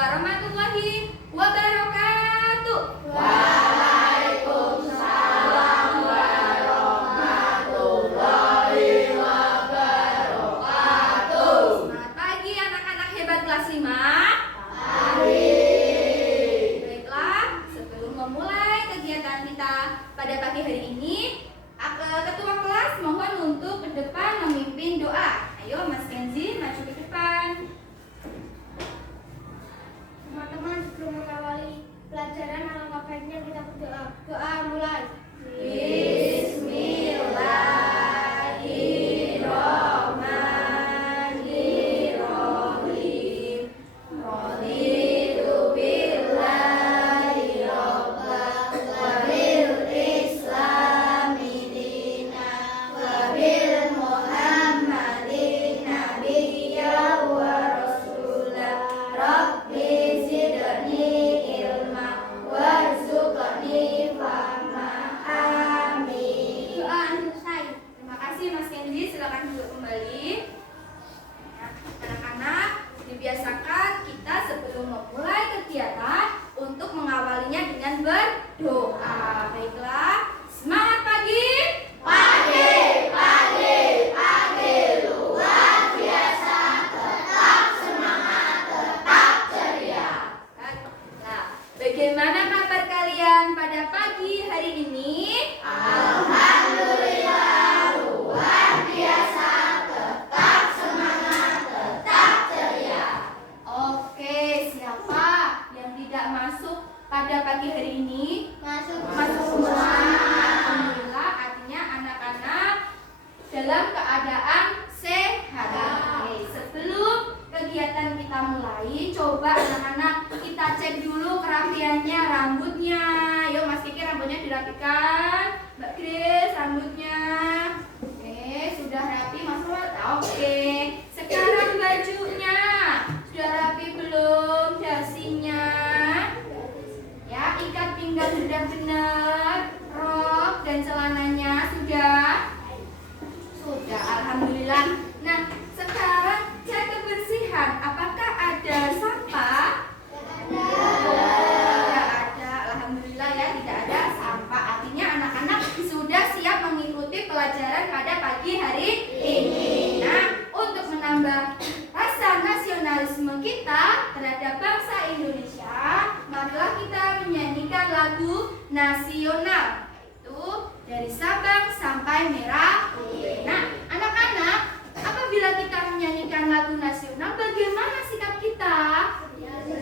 warahmatullahi wabarakatuh. Waalaikumsalam warahmatullahi wabarakatuh. Selamat pagi anak-anak hebat kelas 5. Pagi. Baiklah, sebelum memulai kegiatan kita pada pagi hari ini, ketua kelas mohon untuk ke depan memimpin doa. Ayo Mas Kenzi maju ke depan. Teman-teman, sebelum mengawali pelajaran, alangkah baiknya kita berdoa. Doa mulai. Bismillahirrahmanirrahim. Raditu billahi rabban wa bil islami dinan wa bil muhammadin nabiyya wa rasulah. Rabbi zidni ilma warzuqni fahma. Amin. Doa selesai. Terima kasih Mas Kenzi, silakan duduk kembali. Nah, anak-anak, dibiasakan kita sebelum memulai kegiatan untuk mengawalinya dengan berdoa. Baiklah, semangat pagi. Pagi, pagi, pagi luar biasa. Tetap semangat, tetap ceria. Nah, bagaimana kabar kalian pada pagi hari ini? Alhamdulillah luar biasa. Tetap semangat, tetap ceria. Oke, siapa yang tidak masuk pada pagi hari ini? Masuk. Masuk semua. Alhamdulillah, artinya anak-anak dalam keadaan sehat. Oke, sebelum kegiatan kita mulai, coba anak-anak kita cek dulu kerapiannya rambutnya. Yuk Mas Kiki, rambutnya dirapikan. Mbak Grace, rambutnya. Oke, sudah rapi Mas Fuad? Oke. Sekarang bajunya sudah rapi belum? Dasinya? Ya, ikat pinggang sudah benar. Rok dan celananya sudah? Sudah, alhamdulillah. Nah, sekarang cek kebersihan. Apakah ada sampah? Tidak ada. Alhamdulillah ya, tidak ada sampah. Artinya anak-anak sudah siap mengikuti pelajaran pada pagi hari ini. Nah, untuk menambah rasa nasionalisme kita terhadap bangsa Indonesia, marilah kita menyanyikan lagu nasional, yaitu dari Sabang sampai Merauke. Nah, anak-anak, apabila kita menyanyikan lagu nasional, bagaimana sikap kita?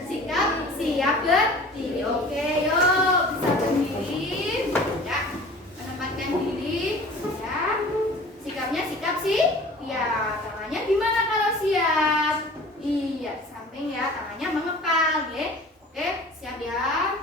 Sikap siap berdiri. Oke, yuk bisa berdiri. Ya, menempatkan diri. Ya, sikapnya sikap sih. Ya, tangannya gimana kalau siap? Iya, samping ya, tangannya mengepal, ya. Oke, siap ya.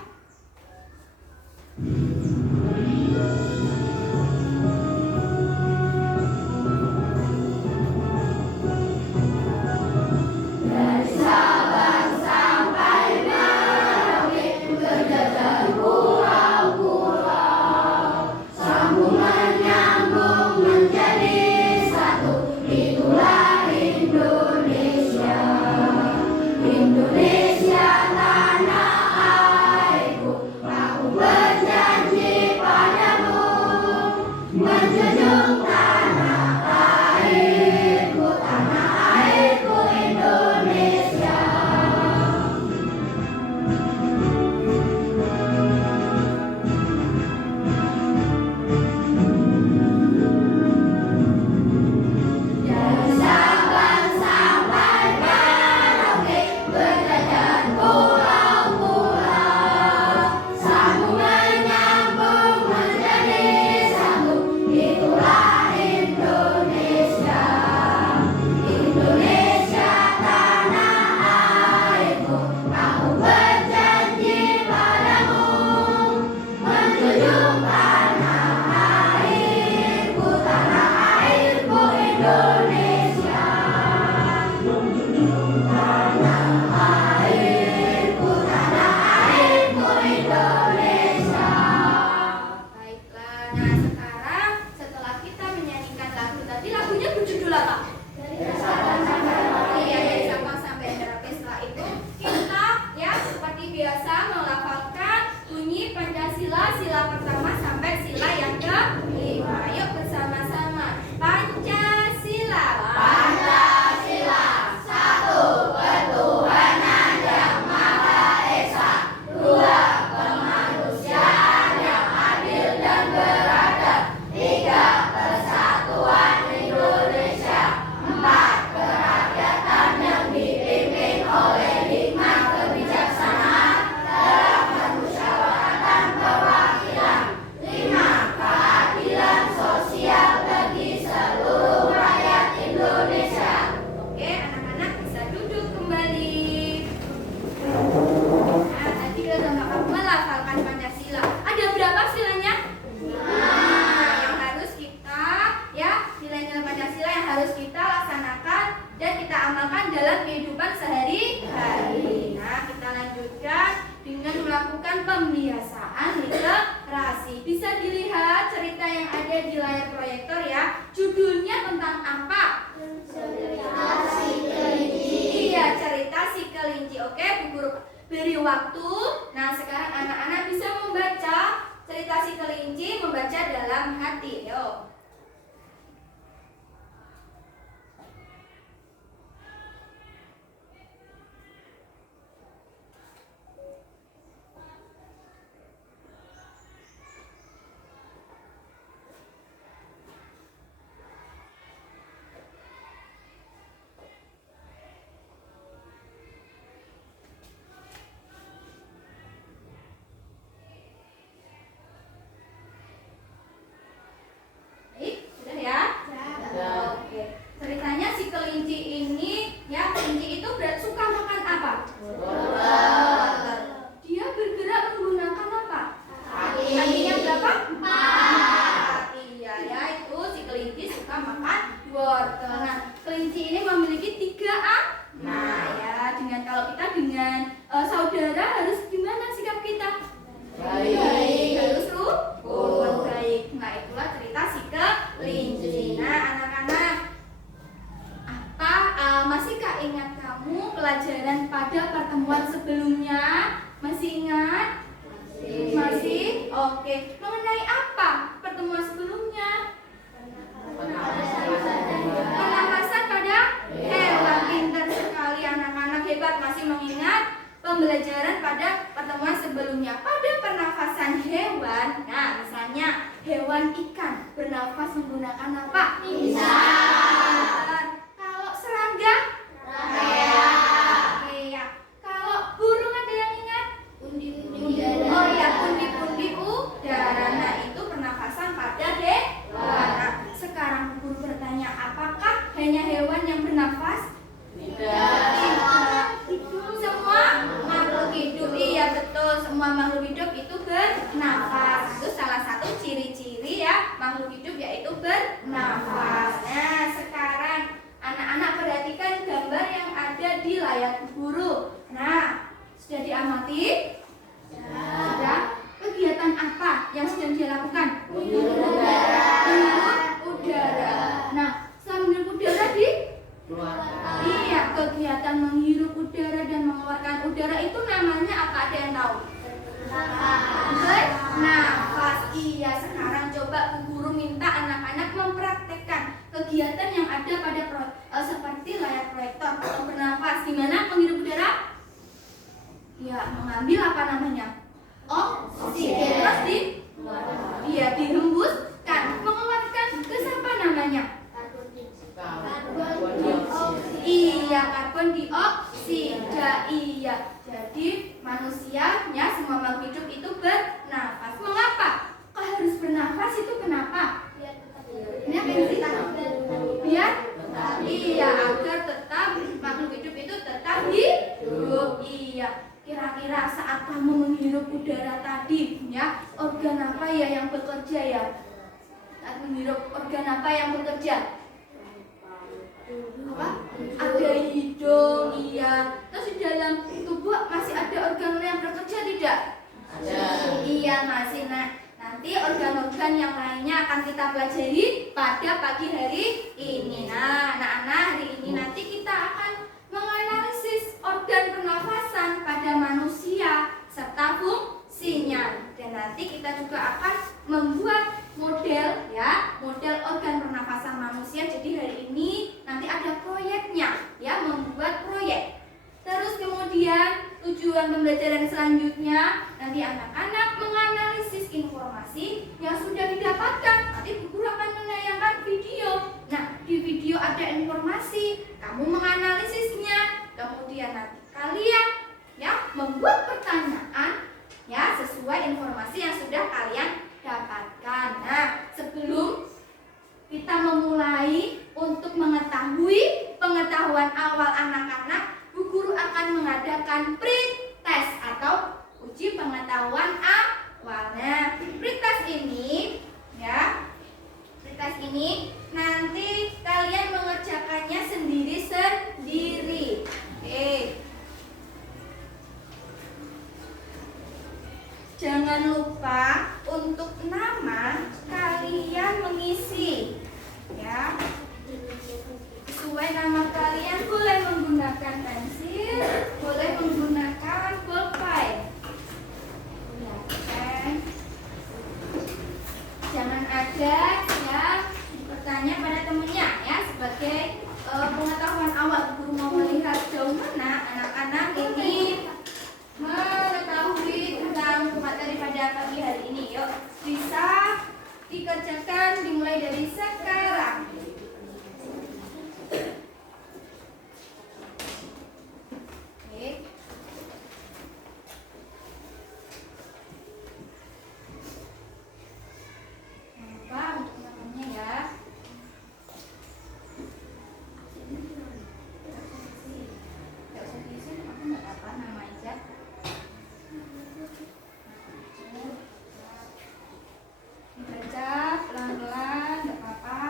melakukan pembiasaan literasi. Bisa dilihat cerita yang ada di layar proyektor ya. Judulnya tentang apa? Cerita si kelinci. Iya, cerita si kelinci. Oke, Bu Guru beri waktu. Nah, sekarang anak-anak bisa membaca cerita si kelinci, membaca dalam hati. Yo. Sudah ya? Oke. Ceritanya si kelinci ini, ya kelinci itu suka makan apa? Wortel. Dia bergerak menggunakan apa? Kakinya berapa? 4. Iya ya, itu si kelinci suka makan wortel. Nah, kelinci ini memiliki 3 anak. Nah ya, kalau kita dengan saudara harus gimana sikap kita? Baik, harus rukun. Baik. Nah, itulah cerita si kelinci. Nah, anak-anak, masihkah ingat kamu pelajaran pada pertemuan sebelumnya? Masih ingat? Masih? Oke. Mengenai apa pertemuan sebelumnya? Pernafasan pada hewan. Pintar sekali anak-anak, hebat, masih mengingat pembelajaran pada pertemuan sebelumnya. Pada pernafasan hewan, nah misalnya hewan ikan bernafas menggunakan apa? Lisan. Kalau serangga? Iya. Kalau burung ada yang ingat? Pundi-pundi udara. Oh iya, pundi-pundi udara. Nah, itu pernafasan pada hewan. Nah, sekarang guru bertanya, apakah hanya hewan yang bernafas? Tidak. Semua makhluk hidup. Iya betul, semua makhluk hidup itu bernafas. Itu salah satu ciri-ciri ya makhluk hidup, yaitu bernafas. Nah, sekarang anak-anak perhatikan gambar yang ada di layar guru. Nah, sudah diamati? Sudah. Kegiatan apa yang sedang dia lakukan? Menghirup udara. Nah, setelah menghirup udara iya, kegiatan menghirup udara dan mengeluarkan udara itu namanya apa? Ada yang tahu? Bernafas. Iya, sekarang coba Bu Guru minta anak-anak mempraktekkan kegiatan yang ada pada seperti layar proyektor atau bernafas. Gimana menghirup udara? Ya, mengambil apa namanya? Oksigen. Terus dihembuskan. Mengeluarkan gas apa namanya? Iya, karbon dioksida. Iya. Jadi manusianya, semua makhluk hidup itu bernafas. Mengapa? Kok harus bernafas itu kenapa? Ini apa yang cerita? Biar iya, agar tetap makhluk hidup itu tetap hidup. Iya. Kira-kira saat kamu menghirup udara tadi, ya, organ apa ya yang bekerja ya? Saat menghirup, organ apa yang bekerja? Apa? Ada hidung, iya. Terus di dalam tubuh masih ada organ yang bekerja tidak? Ada. Iya, masih. Nah, nanti organ-organ yang lainnya akan kita pelajari pada pagi hari ini. Nah, anak-anak, hari ini nanti kita akan menganalisis organ pernafasan pada manusia serta fungsinya. Dan nanti kita juga akan membuat model ya, model organ pernafasan manusia. Jadi hari ini nanti ada proyeknya ya, membuat proyek. Terus kemudian tujuan pembelajaran selanjutnya nanti anak-anak menganalisis informasi yang sudah didapatkan. Nanti Bu Guru akan menayangkan video. Nah, di video ada informasi, kamu menganalisisnya. Kemudian nanti kalian ya membuat pertanyaan ya sesuai informasi yang sudah kalian dapatkan. Nah, sebelum kita memulai untuk mengetahui pengetahuan awal anak-anak, Bu Guru akan mengadakan pretest atau uji pengetahuan awal. Nah, pretest ini ya, pretest ini nanti kalian mengerjakannya sendiri-sendiri. Oke. Jangan lupa untuk nama kalian mengisi, ya. Sesuai nama kalian, boleh menggunakan pensil, boleh menggunakan pulpen. Ya, kan? Jangan ada yang bertanya pada temennya, ya, sebagai pengetahuan awal. Guru mau melihat jauh mana anak-anak ini mengetahui tentang materi pada pagi hari ini. Yuk, bisa dikerjakan dimulai dari sekarang. Oke. Jangan lupa untuk namanya, ya. Gak usah diisi, aku nggak apa-apa, nama aja. Dibaca pelan-pelan, nggak apa-apa.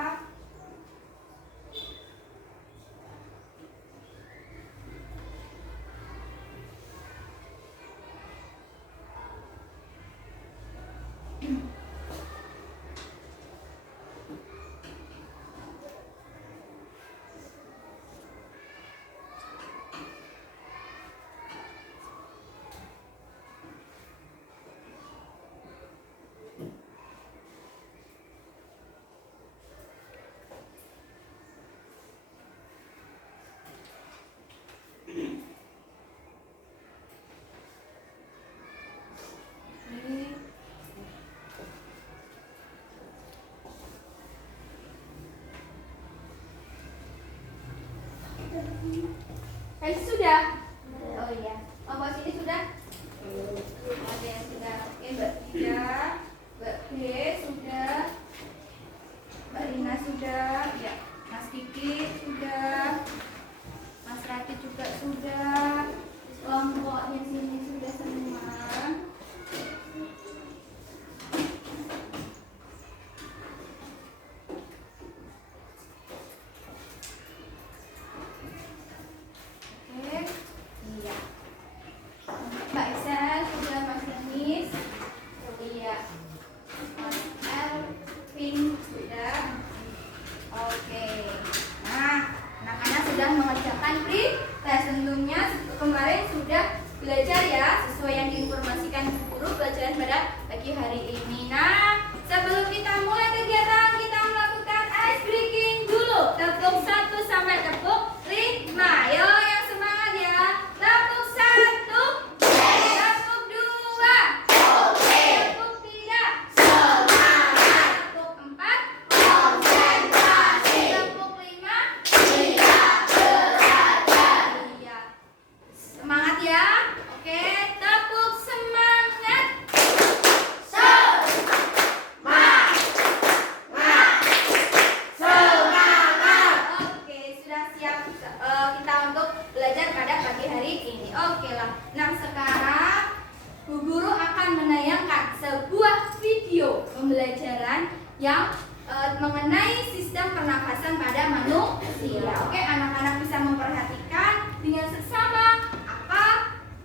Sudah? Oh iya. Oh, Mbak sini sudah? Ada yang sudah. Oke, Mbak Ida, Mbak B sudah, Mbak Rina sudah, ya. Mas Kiki sudah, Mas Rati juga sudah. Kelompoknya sini sudah semua. Kemarin sudah belajar, ya, sesuai yang diinformasikan guru pelajaran pada pagi hari ini. Nah, sebelum kita mulai kegiatan, kita melakukan ice breaking dulu. Tepuk 1 sampai tepuk 5. Yo, yang semangat, ya. Tepuk 1, tepuk 2, tepuk 3, tepuk 4, tepuk 5. Semangat, ya. Oke, tepuk semangat. Oke, sudah siap kita untuk belajar pada pagi hari ini. Oke lah. Nah, sekarang Bu Guru akan menayangkan sebuah video pembelajaran yang mengenai sistem pernafasan pada manusia. Oke, anak-anak bisa memperhatikan dengan seksama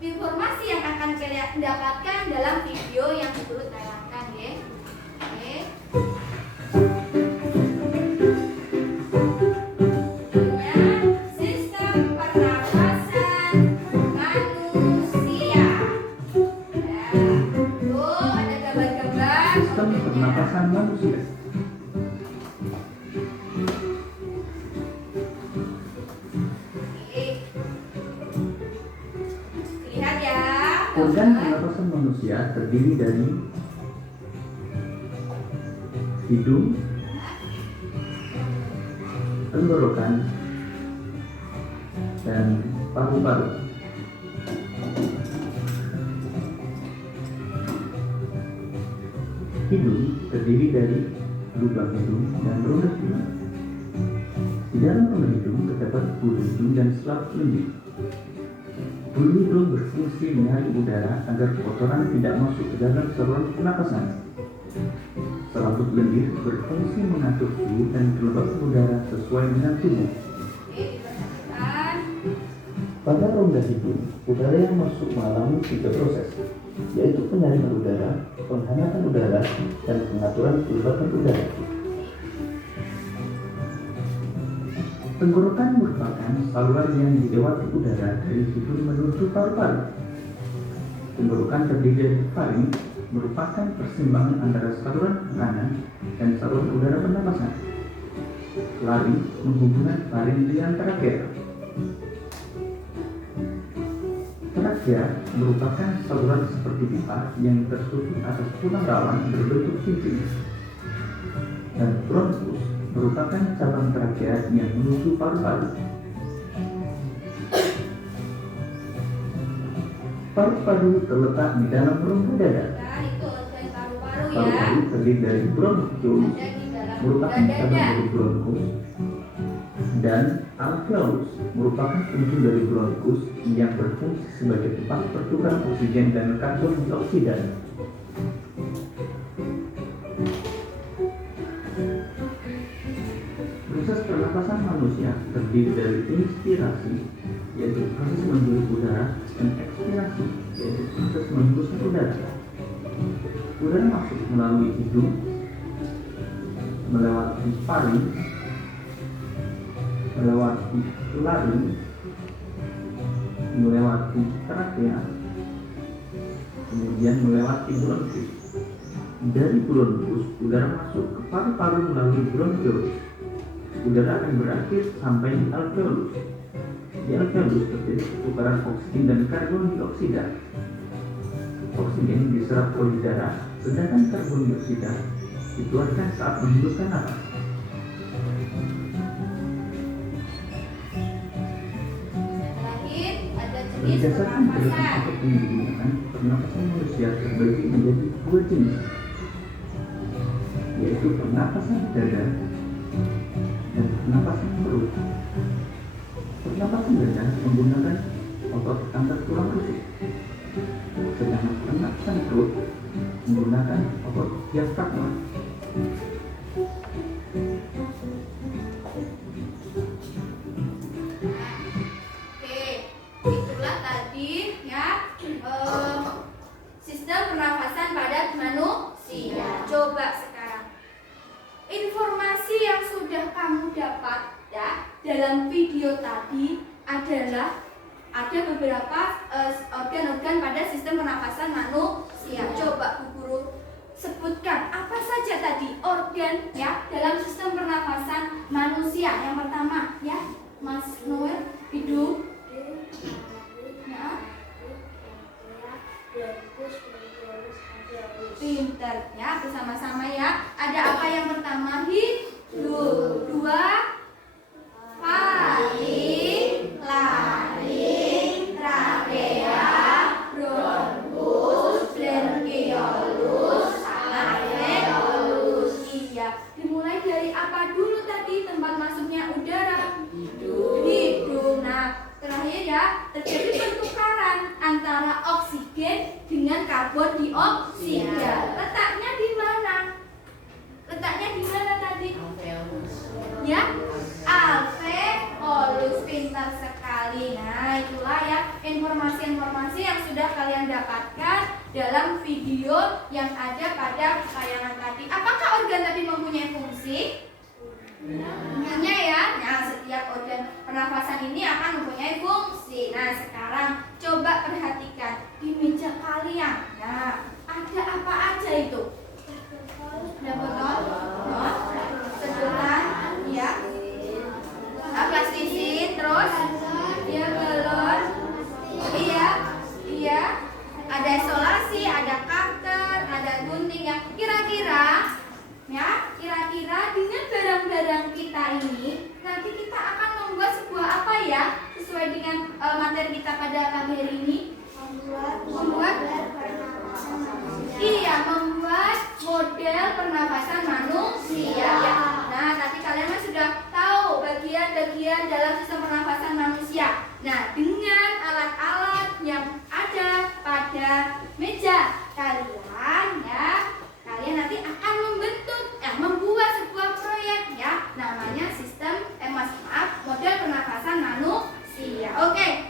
informasi yang akan kalian dapatkan dalam video yang Guru tayangkan, ya. Oke. Sistem pernafasan manusia. Ya. Tuh, ada gambar-gambar. Sistem pernapasan manusia. Lihat, ya. Organ pernapasan manusia terdiri dari hidung, tenggorokan, dan paru-paru. Hidung terdiri dari lubang hidung dan rongga hidung. Di dalam rongga hidung terdapat bulu hidung dan selaput lendir. Bulu hidung berfungsi menyaring udara agar kotoran tidak masuk ke dalam saluran pernapasan. Selaput lendir berfungsi mengatur suhu dan kelembapan udara sesuai dengan tubuh. Pada rongga hidung, udara yang masuk mengalami 3 proses, yaitu penyaringan udara, penghematan udara, dan pengaturan kelembapan udara. Tenggorokan merupakan saluran yang dilewati udara dari hidung menuju paru-paru. Tenggorokan terdiri dari faring, merupakan persimpangan antara saluran makanan dan saluran udara pernapasan. Laring menghubungkan faring dengan trakea. Trakea merupakan saluran seperti pipa yang tersusun atas tulang rawan berbentuk cincin. Dan bronkus merupakan cabang trakea yang menuju paru-paru. Paru-paru terletak di dalam rongga dada. Nah, itu organ paru-paru ya. Paru-paru terdiri dari bronkiolus, Ada di dalam merupakan rongga cabang dada. dari bronkus, dan alveolus merupakan ujung dari bronkus yang berfungsi sebagai tempat pertukaran oksigen dan karbon dioksida. Proses pernapasan manusia terdiri dari inspirasi, yaitu proses menghirup udara, dan ekspirasi, yaitu proses menghembuskan udara. Udara masuk melalui hidung, melewati faring, melewati laring, melewati trakea, kemudian melewati bronkus. Dari bronkus, udara masuk ke paru-paru melalui bronkiolus. Udara akan berakhir sampai di alveolus. Di alveolus terjadi pertukaran oksigen dan karbon dioksida. Oksigen diserap oleh darah, sedangkan karbon dioksida dikeluarkan saat menghembuskan napas. Terakhir ada jenis Berdasarkan pernapasan. filosofi yang digunakan, pernapasan manusia terbagi menjadi 2 jenis, yaitu pernapasan dada dan pernapasan perut. Pernapasan dada menggunakan otot antar tulang rusuk, sedangkan pernapasan perut menggunakan otot diafragma. Oke, itulah tadi ya sistem pernafasan pada manusia. Coba sekarang informasi yang sudah kamu dapat ya dalam video tadi adalah ada beberapa organ-organ pada sistem pernafasan manusia. Coba Bu Guru sebutkan apa saja tadi organ ya dalam sistem pernafasan manusia. Yang pertama ya Mas Noel, hidung. Ya. Pinter ya, bersama-sama ya. Ada apa yang pertama? Hidung. 2 faring, laring, trakea, bronkus, bronkiolus, alveolus. Iya. Dimulai dari apa dulu tadi tempat masuknya udara? Hidung. Nah, terakhir ya, terjadi pertukaran antara oksigen dengan karbon dioksida. Letaknya di mana? Letaknya di mana tadi? Ya, alveolus. Pintar sekali. Nah, itulah ya informasi-informasi yang sudah kalian dapatkan dalam video yang ada pada tayangan tadi. Apakah organ tadi mempunyai fungsi? Punya ya. Nah, setiap organ pernafasan ini akan mempunyai fungsi. Nah, sekarang coba perhatikan di meja kalian. Nah, ada apa aja itu? Ada botol, sedotan, ya, plastisin, terus, ya galon, iya, ada isolasi, ada cutter, ada gunting ya. Kira-kira dengan barang-barang kita ini nanti kita akan membuat sebuah apa ya sesuai dengan materi kita pada pagi hari ini. Membuat model pernafasan manusia. Nah, tadi kalian sudah tahu bagian-bagian dalam sistem pernafasan manusia. Nah, dengan alat-alat yang ada pada meja kalian ya, kalian nanti akan membuat sebuah proyek ya, namanya sistem model pernafasan manusia. Oke,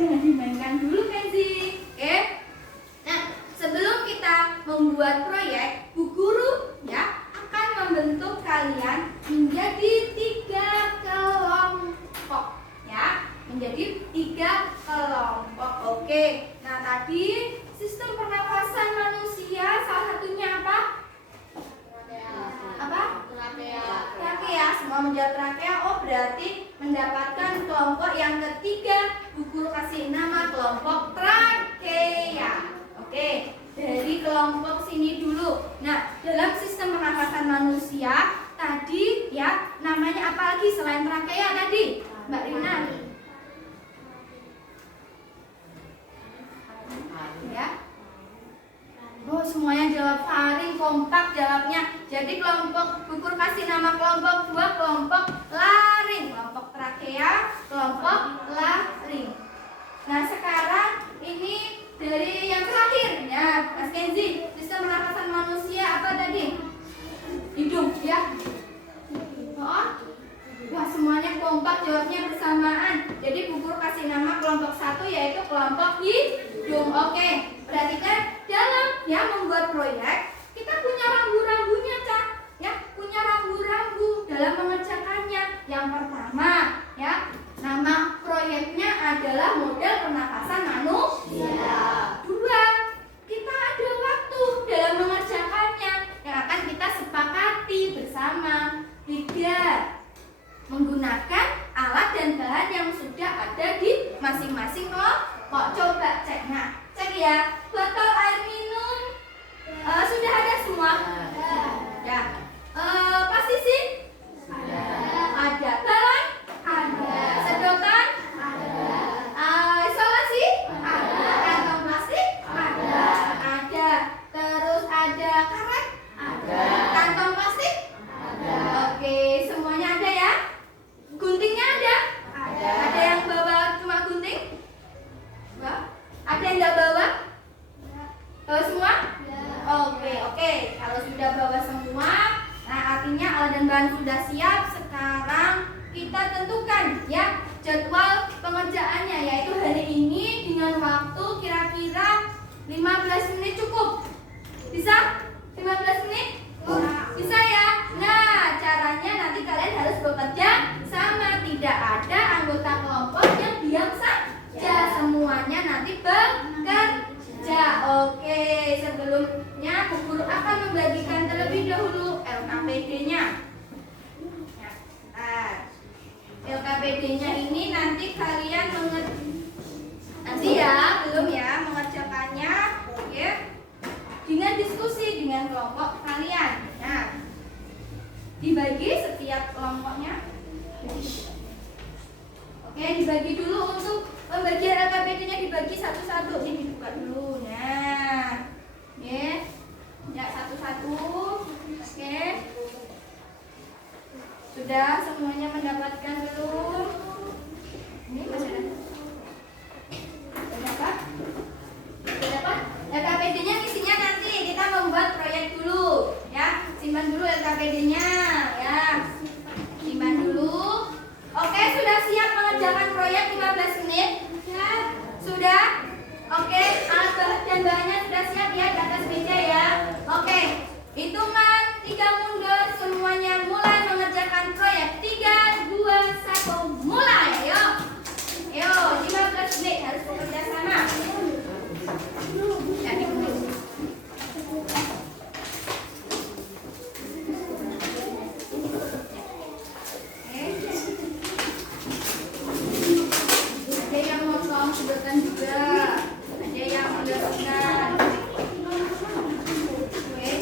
jangan dimainkan dulu Kenzi. Oke? Nah, sebelum kita membuat proyek, Bu Guru ya akan membentuk kalian menjadi 3 kelompok ya. Menjadi 3 kelompok. Oke. Nah, tadi sistem pernafasan manusia salah satunya apa? Apa? Trakea. Semua menjawab trakea. Oh, berarti mendapatkan kelompok yang ketiga. Bu Guru kasih nama kelompok trakea. Oke, dari kelompok sini dulu. Nah, dalam sistem pernafasan manusia tadi ya, namanya apa lagi selain trakea tadi? Mbak Rina. Ya. Oh, semuanya jawab faring, kompak jawabnya. Jadi kelompok Bu Guru kasih nama kelompok 2, kelompok laring, kelompok trakea, kelompok laring. Nah, sekarang ini dari yang terakhir ya, Mas Kenzi, sistem pernafasan manusia apa tadi? Hidung ya. Oh, wah semuanya kompak jawabnya bersamaan. Jadi Bu Guru kasih nama kelompok 1 yaitu kelompok hidung. Oke, perhatikan dalam ya membuat proyek kita punya rambu-rambunya Cak. Ya, punya rambu-rambu dalam mengerjakannya. Yang pertama ya, nama proyeknya adalah model pernafasan manusia. 2, kita ada waktu dalam mengerjakannya yang akan kita sepakati bersama. 3, menggunakan alat dan bahan yang sudah ada di masing-masing kelompok. Coba cek. Nah, cek ya. Botol air minum sudah ada semua? Ya. Plastik? Ada. Galon? Ada. Sedotan? Ada. Isolasi? Ada. Kantong plastik? Ada. Terus ada karet? Ada. Kantong plastik? Ada. Oke, semuanya ada ya? Guntingnya ada? Ada yang bawa cuma gunting? Ada yang nggak bawa? Bawa semua? Oke. Kalau sudah bawa semua, nah artinya alat dan bahan sudah siap. Sekarang kita tentukan ya jadwal pengerjaannya, yaitu hari ini dengan waktu kira-kira 15 menit cukup. Bisa? 15 menit? Bisa ya? Nah, caranya nanti kalian harus bekerja sama. Tidak ada anggota kelompok yang diam saja. Semuanya nanti bekerja. Oke, sebelumnya Bu Guru akan membagikan terlebih dahulu LKPD-nya. Nah, LKPD-nya ini nanti kalian nanti ya, belum ya mengerjakannya ya. Dengan diskusi dengan kelompok kalian. Nah, dibagi setiap kelompoknya. Oke, dibagi dulu untuk pembagian LKPD-nya dibagi satu-satu. Ini dibuka dulu. Nah, ya satu-satu. Oke. Sudah semuanya mendapatkan belum? Ini masih ada. Dapat? Dapat? LKPD-nya isinya nanti kita membuat proyek dulu, ya. Simpan dulu LKPD-nya, ya. Simpan dulu. Oke, sudah siap mengerjakan proyek 15 menit? Ya. Sudah? Oke, alat dan bahannya sudah siap ya di atas meja ya. Oke, hitungan 3 mundur, semuanya mulai mengerjakan proyek. 3, 2, 1, mulai. Ayo, 15 menit harus bekerja sama. Jadi dulu. Ada yang motong sedotan juga. Ada yang menggantikan. Oke.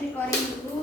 Dikeluarin dulu.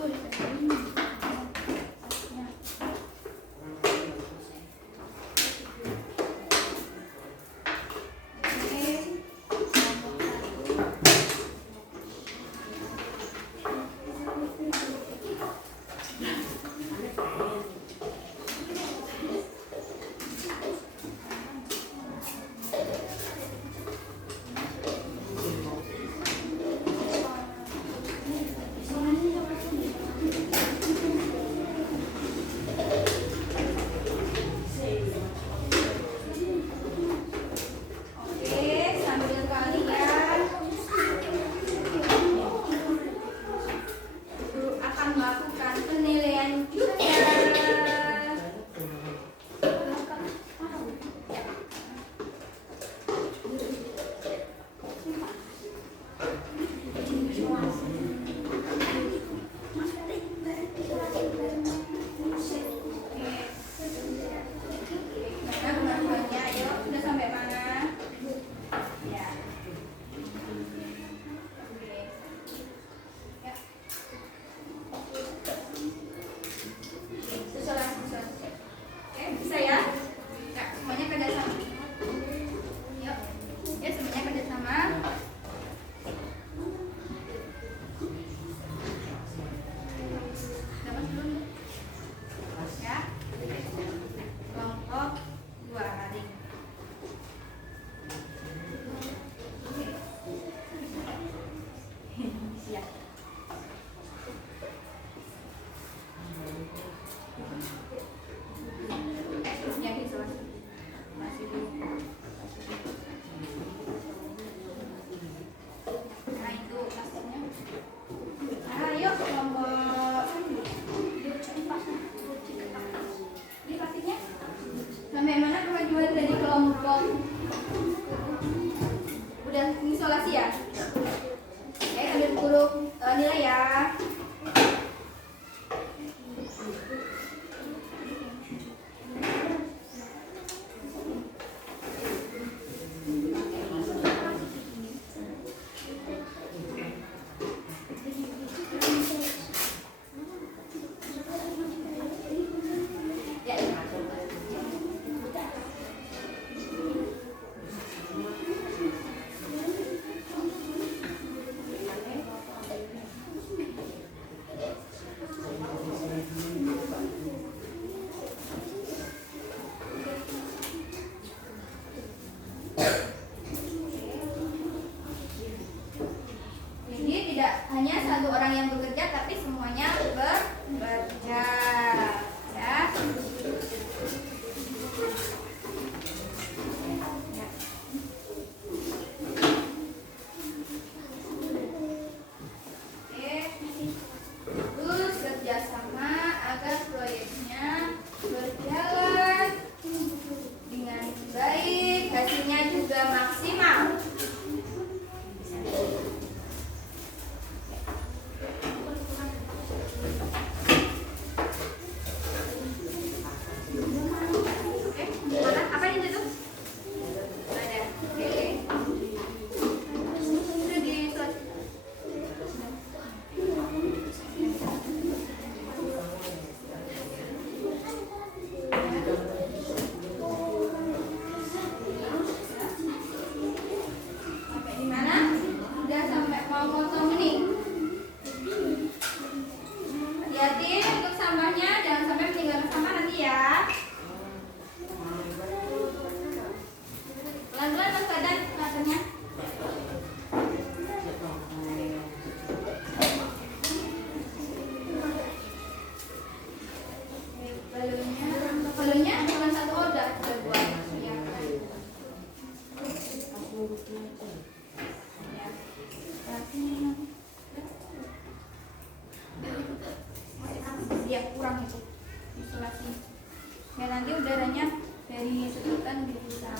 nanti udaranya dari sedotan bisa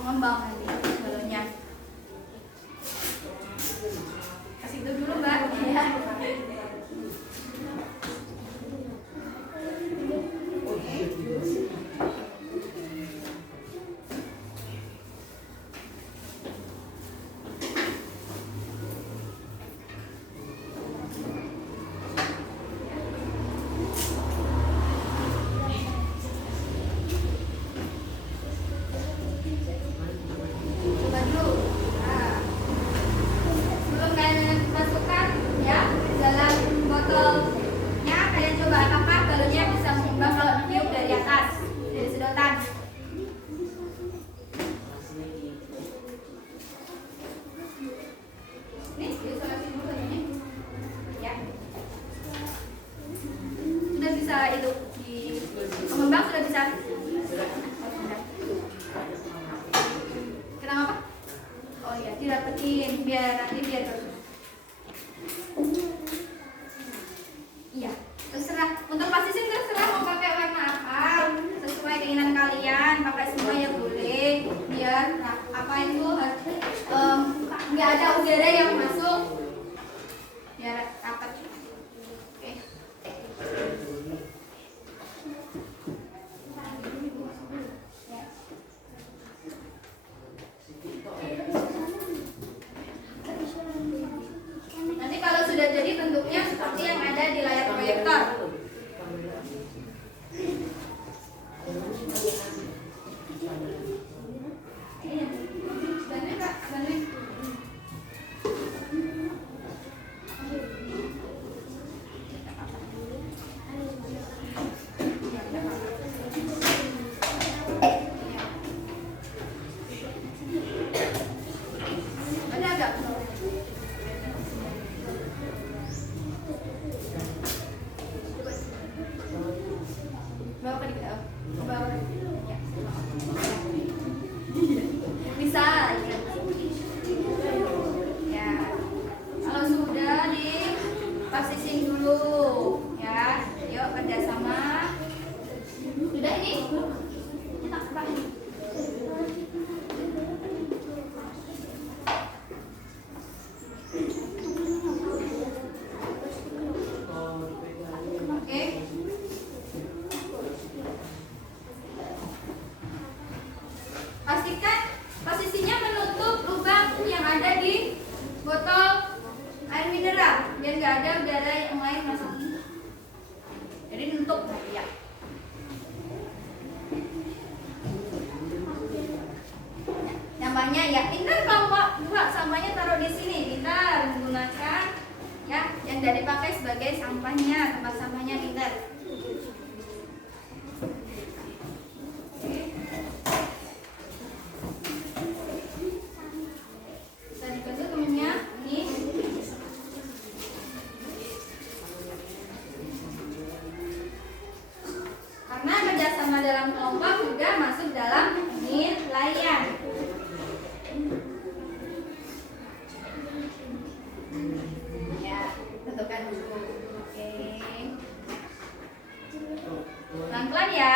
mengembang nanti balonnya. Kasih itu dulu Mbak. Ya. itu di mengembang sudah bisa. Kenapa? Oh ya, dirapetin biar nanti biar bagus. Iya, terserah. Untuk pasising terserah mau pakai warna apa, sesuai keinginan kalian. Pakai semua ya boleh. Biar apa itu nggak ada udara yang masuk. Biar rapat. Oke. Nanti kalau sudah jadi bentuknya seperti yang ada di layar proyektor. Bantuin Kak, bantuin. Ada agak. Bawa ke kita. Bawa. Ya. Bisa. Ya. Kalau sudah di pasising dulu, ya. Yuk kerjasama. Sudah ini? Kita apa? Oke. Pastikan posisinya menutup lubang yang ada di botol air mineral biar nggak ada udara yang lain masuk. Jadi nutup ya. Sampahnya ya, pintar kelompok 2 sampahnya taruh di sini. Pintar menggunakan ya yang tidak dipakai sebagai sampahnya, tempat sampahnya pintar. Bisa dibantu temennya ini. Karena kerjasama dalam kelompok juga masuk dalam penilaian. Ya, tentukan dulu. Oke. Pelan-pelan ya.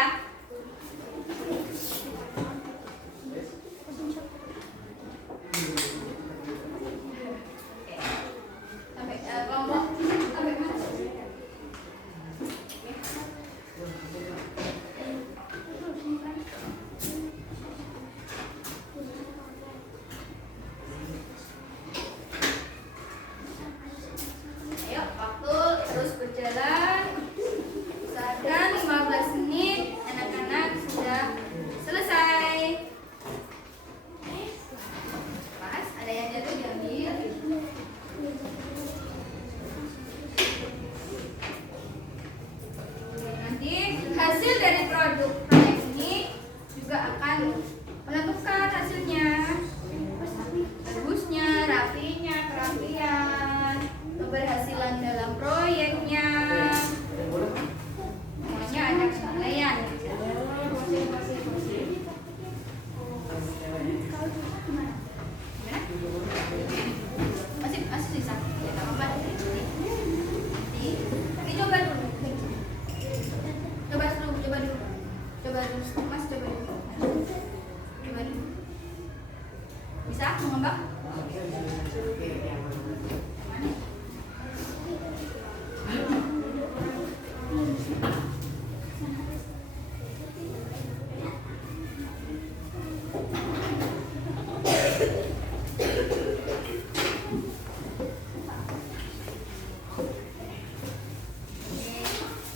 Oke. Sampai kelompok sampai mana? Ayo, waktu terus berjalan. Usahakan 15 menit anak-anak sudah selesai. Mas, ada yang jatuh diambil. Nanti hasil dari produk proyek ini juga akan menentukan hasilnya. Bagusnya, rapinya, kerapian, keberhasilan dalam proyeknya. Semuanya ada penilaian. Masih sisa. Ya, tak apa-apa. Ini coba dulu. Coba dulu. Mas coba dulu. Coba dulu. Bisa mengembang? Yang mana?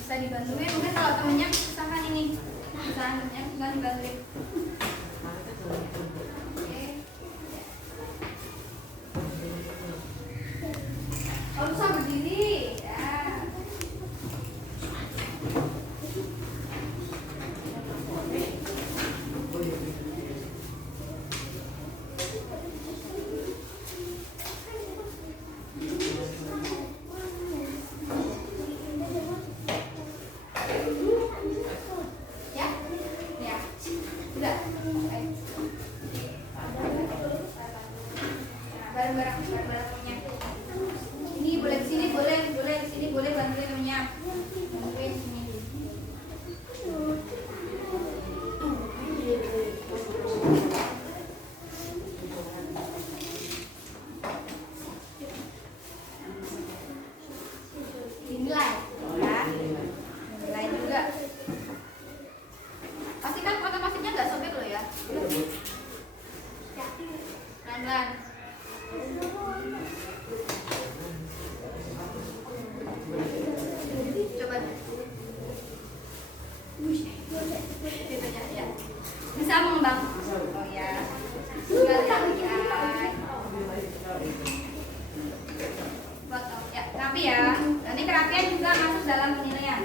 Bisa dibantuin mungkin kalau temennya usahakan ini. Usahakannya tinggal dibantuin. Oke. Kalau bisa berdiri ya. dinilai ya. Dinilai juga. Pastikan kotak pasirnya nggak sobek loh ya. Pelan-pelan. Coba. Ya. Bisa mengembang. Oh ya. Tinggal lihat. Potong ya, rapi ya. Nanti kerapian juga masuk dalam penilaian.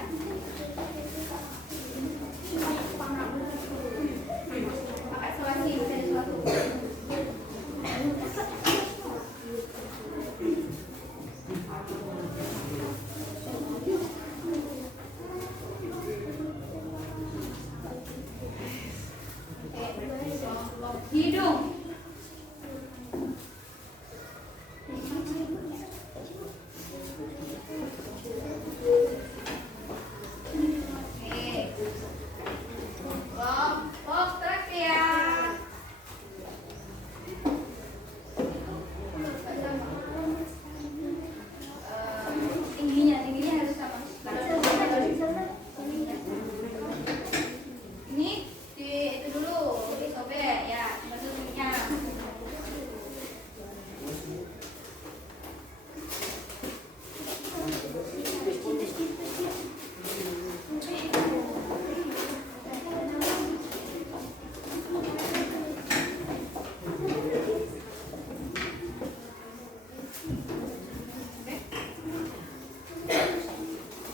Pakai solasi dari suatu. Hidung. Kelompok trachea. Tingginya harus sama. Ini itu dulu, disobek ya, bentuknya.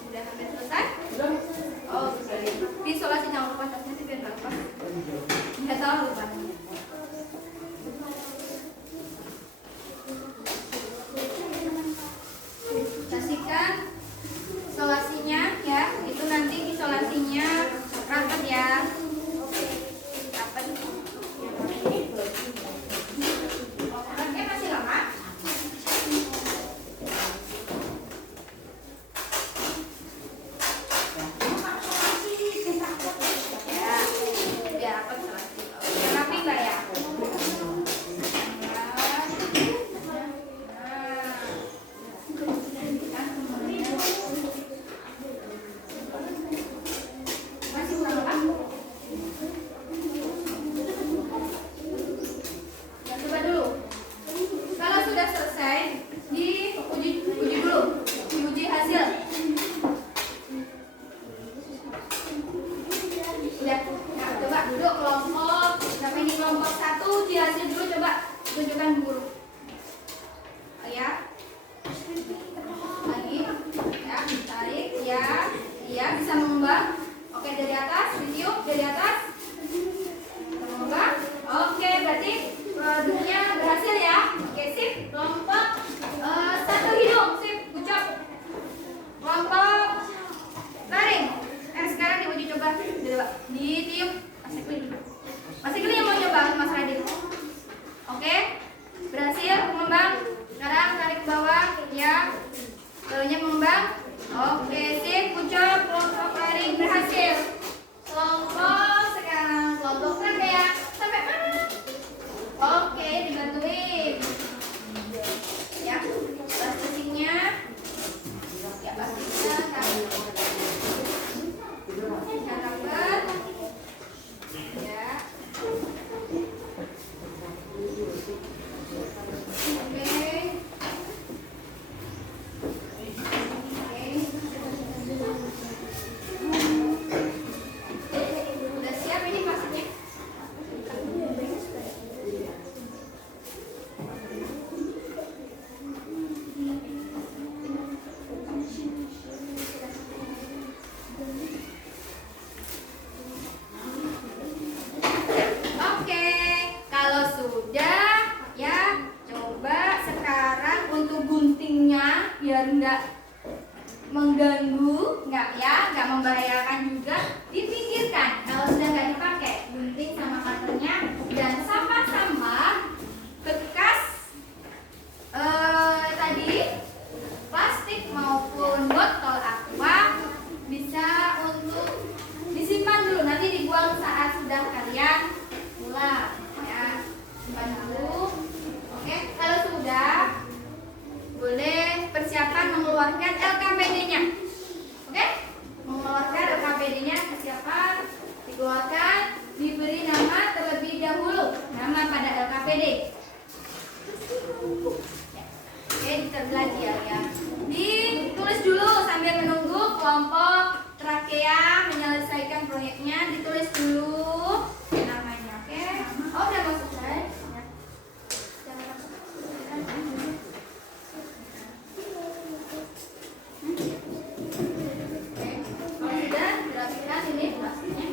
Udah hampir selesai? Oh, isolasi jangan lupa tasnya sih biar nggak lupa. Nggak tahu lupa. Pastikan isolasinya ya, itu nanti isolasinya rapat ya. Rapat. Rapatnya masih lama. Ya, biar rapat selesai. Biar rapi nggak ya? Masih kurang apa? Ya, coba dulu. Kalau sudah selesai, diuji dulu, diuji hasil. Udah, nah, coba duduk kelompok. Sampai ini kelompok 1, uji hasil dulu, coba tunjukkan guru. Oh, ya. Lagi, ya, tarik, ya, iya bisa mengembang. Oke, dari atas, ditiup dari atas. Mengembang. Oke, berarti produknya berhasil ya. Oke, sip. Kelompok 1 hidung, sip, ucap. Kelompok taring. Sekarang diuji coba. Ditiup. Masih gini yang mau nyoba Mas Radit. Oke, berhasil mengembang. Sekarang tarik ke bawah, ya. Bawahnya mengembang. Oke, sip, ucap. Kelompok taring berhasil. Kelompok sekarang kelompok trachea sampai mana? Oke, dibantuin. Ya, plastiknya. Ya, plastiknya tarik. Rapat. Ya. Udah siap ini maksudnya? Oke, kalau sudah ya, coba sekarang untuk guntingnya biar nggak mengganggu, nggak membahayakan juga, dipikirkan. Kalau sudah nggak dipakai gunting sama cutter-nya dan sampah-sampah bekas tadi plastik maupun botol aqua bisa untuk disimpan dulu, nanti dibuang saat sudah kalian pulang ya. Simpan dulu. Oke, kalau sudah boleh persiapan mengeluarkan LKPD-nya. kelompok Trakea menyelesaikan proyeknya, ditulis dulu namanya, oke? Oh, udah mau selesai? Oke, kalau sudah dirapikan ini plastiknya.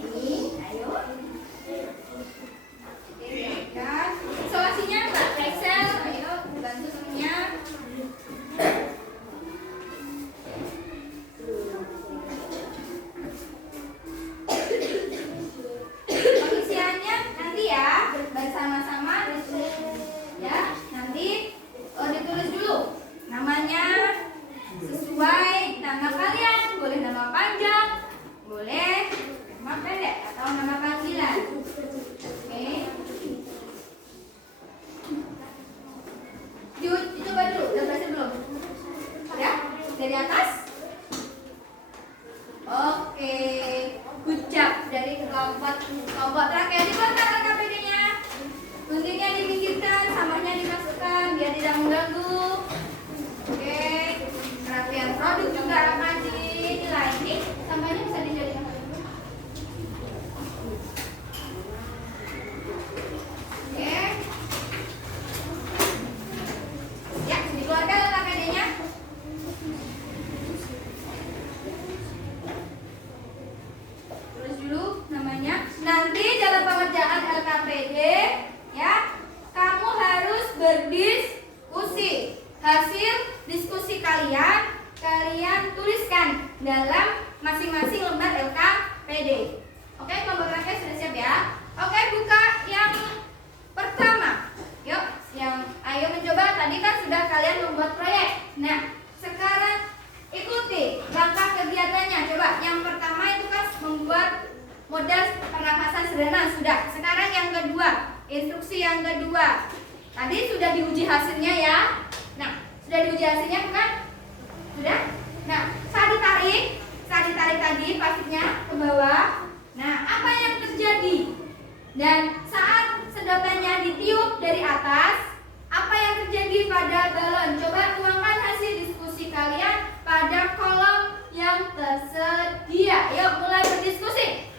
Ini, ayo. Kan solusinya Mbak Excel, ayo bantu temennya. Pengisiannya nanti ya bersama-sama ya, nanti ditulis dulu namanya sesuai nama kalian, boleh nama panjang, boleh nama pendek atau nama panggilan. Oke. Dicoba dulu, udah berhasil belum? Ya, dari atas. Oke, good job dari kelompok Trakea. Dibongkar KPD-nya, guntingnya dipinggirkan, sampahnya dimasukkan biar tidak mengganggu. Oke, perapian produk juga akan dinilai. Ini sampahnya bisa dijadikan. Oke. Ya, dikeluarkan KPD-nya. Tulis dulu namanya. Nanti dalam pengerjaan LKPD ya, kamu harus berdiskusi. Hasil diskusi kalian tuliskan dalam masing-masing lembar LKPD. Oke, kelompok Trakea sudah siap ya? Oke, buka yang pertama. Yuk, ayo mencoba. Tadi kan sudah kalian membuat proyek. Nah, sekarang ikuti langkah kegiatannya. Coba yang pertama itu kan membuat model pernapasan sederhana sudah. Sekarang yang kedua, instruksi yang kedua. Tadi sudah diuji hasilnya ya. Nah, sudah diuji hasilnya bukan? Sudah? Nah, saat ditarik tadi plastiknya ke bawah. Nah, apa yang terjadi? Dan saat sedotannya ditiup dari atas, apa yang terjadi pada balon? Coba tuangkan hasil diskusi kalian pada kolom yang tersedia. Yuk, mulai berdiskusi.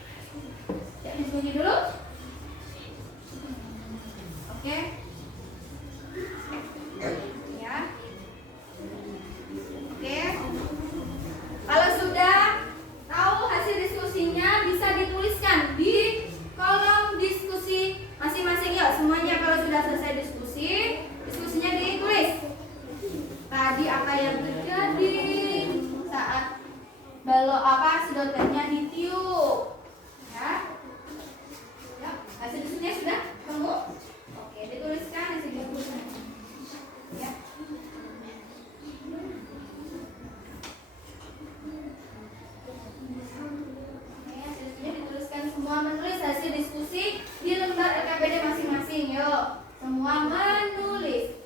Ya, diskusi dulu. Oke. Ya. Oke. Kalau sudah tahu hasil diskusinya, bisa dituliskan di kolom diskusi masing-masing. Yuk, semuanya kalau sudah selesai diskusinya ditulis. Tadi apa yang terjadi saat sedotannya ditiup. Ya. Ya, hasil diskusinya sudah ketemu? Oke, dituliskan hasil diskusinya. Ya. Semua menulis hasil diskusi di lembar LKPD masing-masing. Yuk, semua menulis.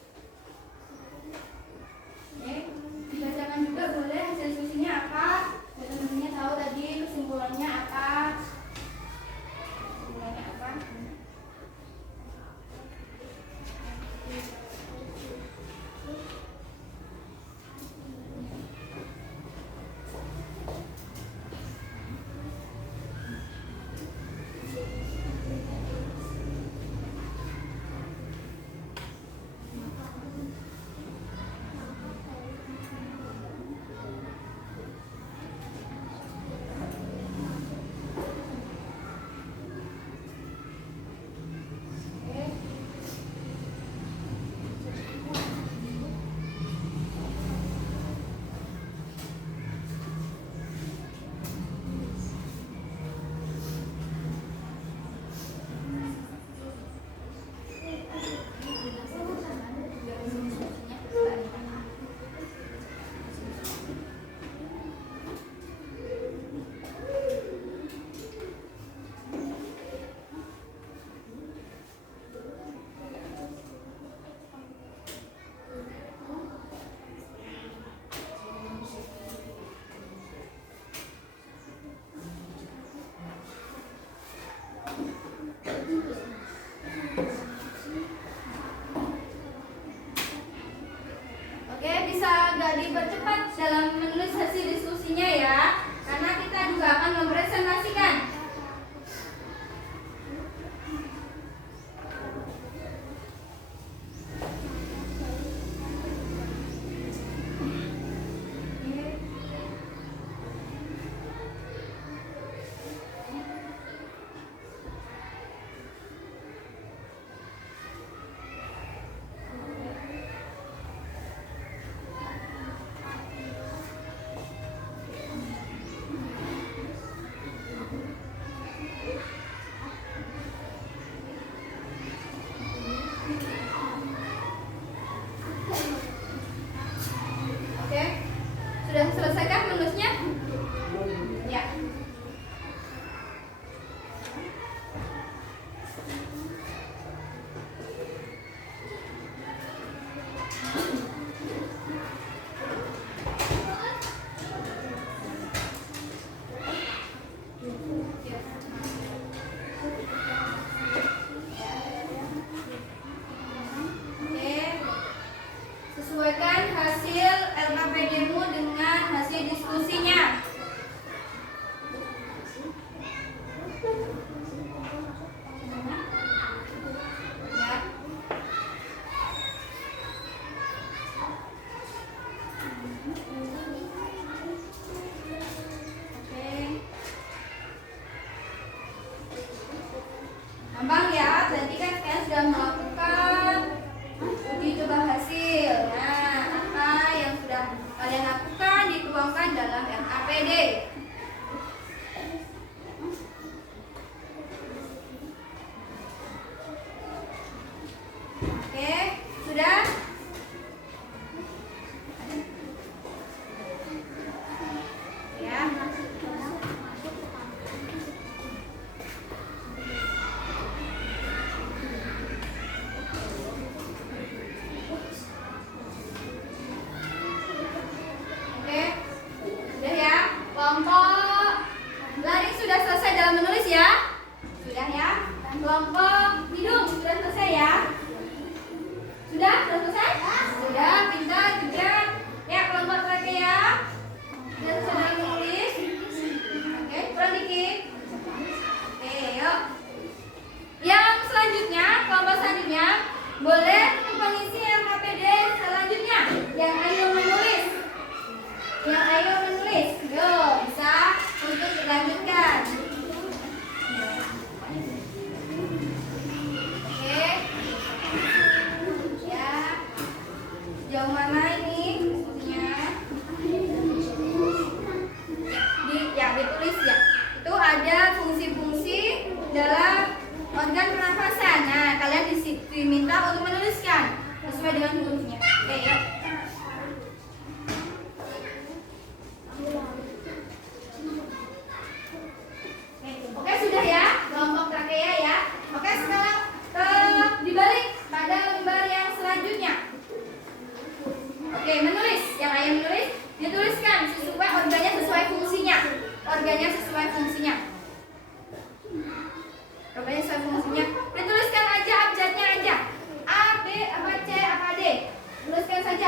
Oke, dibacakan juga boleh hasil diskusinya apa. Biar teman-temannya tahu tadi kesimpulannya apa. dipercepat dalam menulis hasil diskusinya ya, karena kita juga akan mempresentasikan. Oke, sudah selesaikah menulisnya? Ya. Oke. Sesuaikan hasil LKPD-mu dengan hasil diskusinya. Ya. Oke. Gampang ya, berarti kan kalian sudah melakukan uji coba hasil. Nah, apa yang sudah kalian lakukan dituangkan dalam LKPD. Oke, sudah? Ya. Oke, sudah ya. Kelompok lari sudah selesai dalam menulis ya? Sudah ya. Dan kelompok hidung sudah selesai ya? Sudah selesai? Sudah, pintar, cerdas. Ya, kelompok trachea sudah selesai dalam menulis. Oke, kurang dikit. Oke, yuk. Yang selanjutnya, kelompok selanjutnya boleh mengisi LKPD selanjutnya. Yang ayo menulis. Yang ayo menulis. Yuk, bisa untuk dilanjutkan. Oke. Ya. Jauh mana ini diskusinya? Ditulis ya. Itu ada fungsi-fungsi dalam organ pernafasan. Nah, kalian diminta untuk menuliskan sesuai dengan fungsinya. Oke, yuk. Oke, sudah ya, kelompok trachea ya. Oke, sekarang dibalik pada lembar yang selanjutnya. Oke, menulis. Yang ayah menulis, dituliskan sesuai organnya sesuai fungsinya. Organnya sesuai fungsinya. Organnya sesuai fungsinya. Dituliskan aja abjadnya aja. A, B, apa C, apa D. Tuliskan saja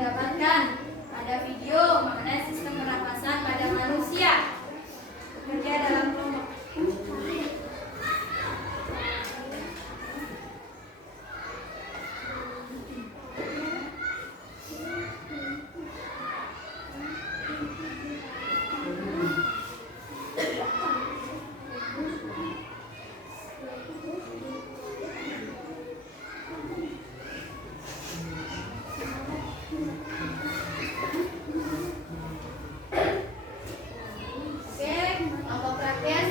dapatkan. Ada video mengenai sistem pernapasan pada manusia. Bekerja dalam kelompok.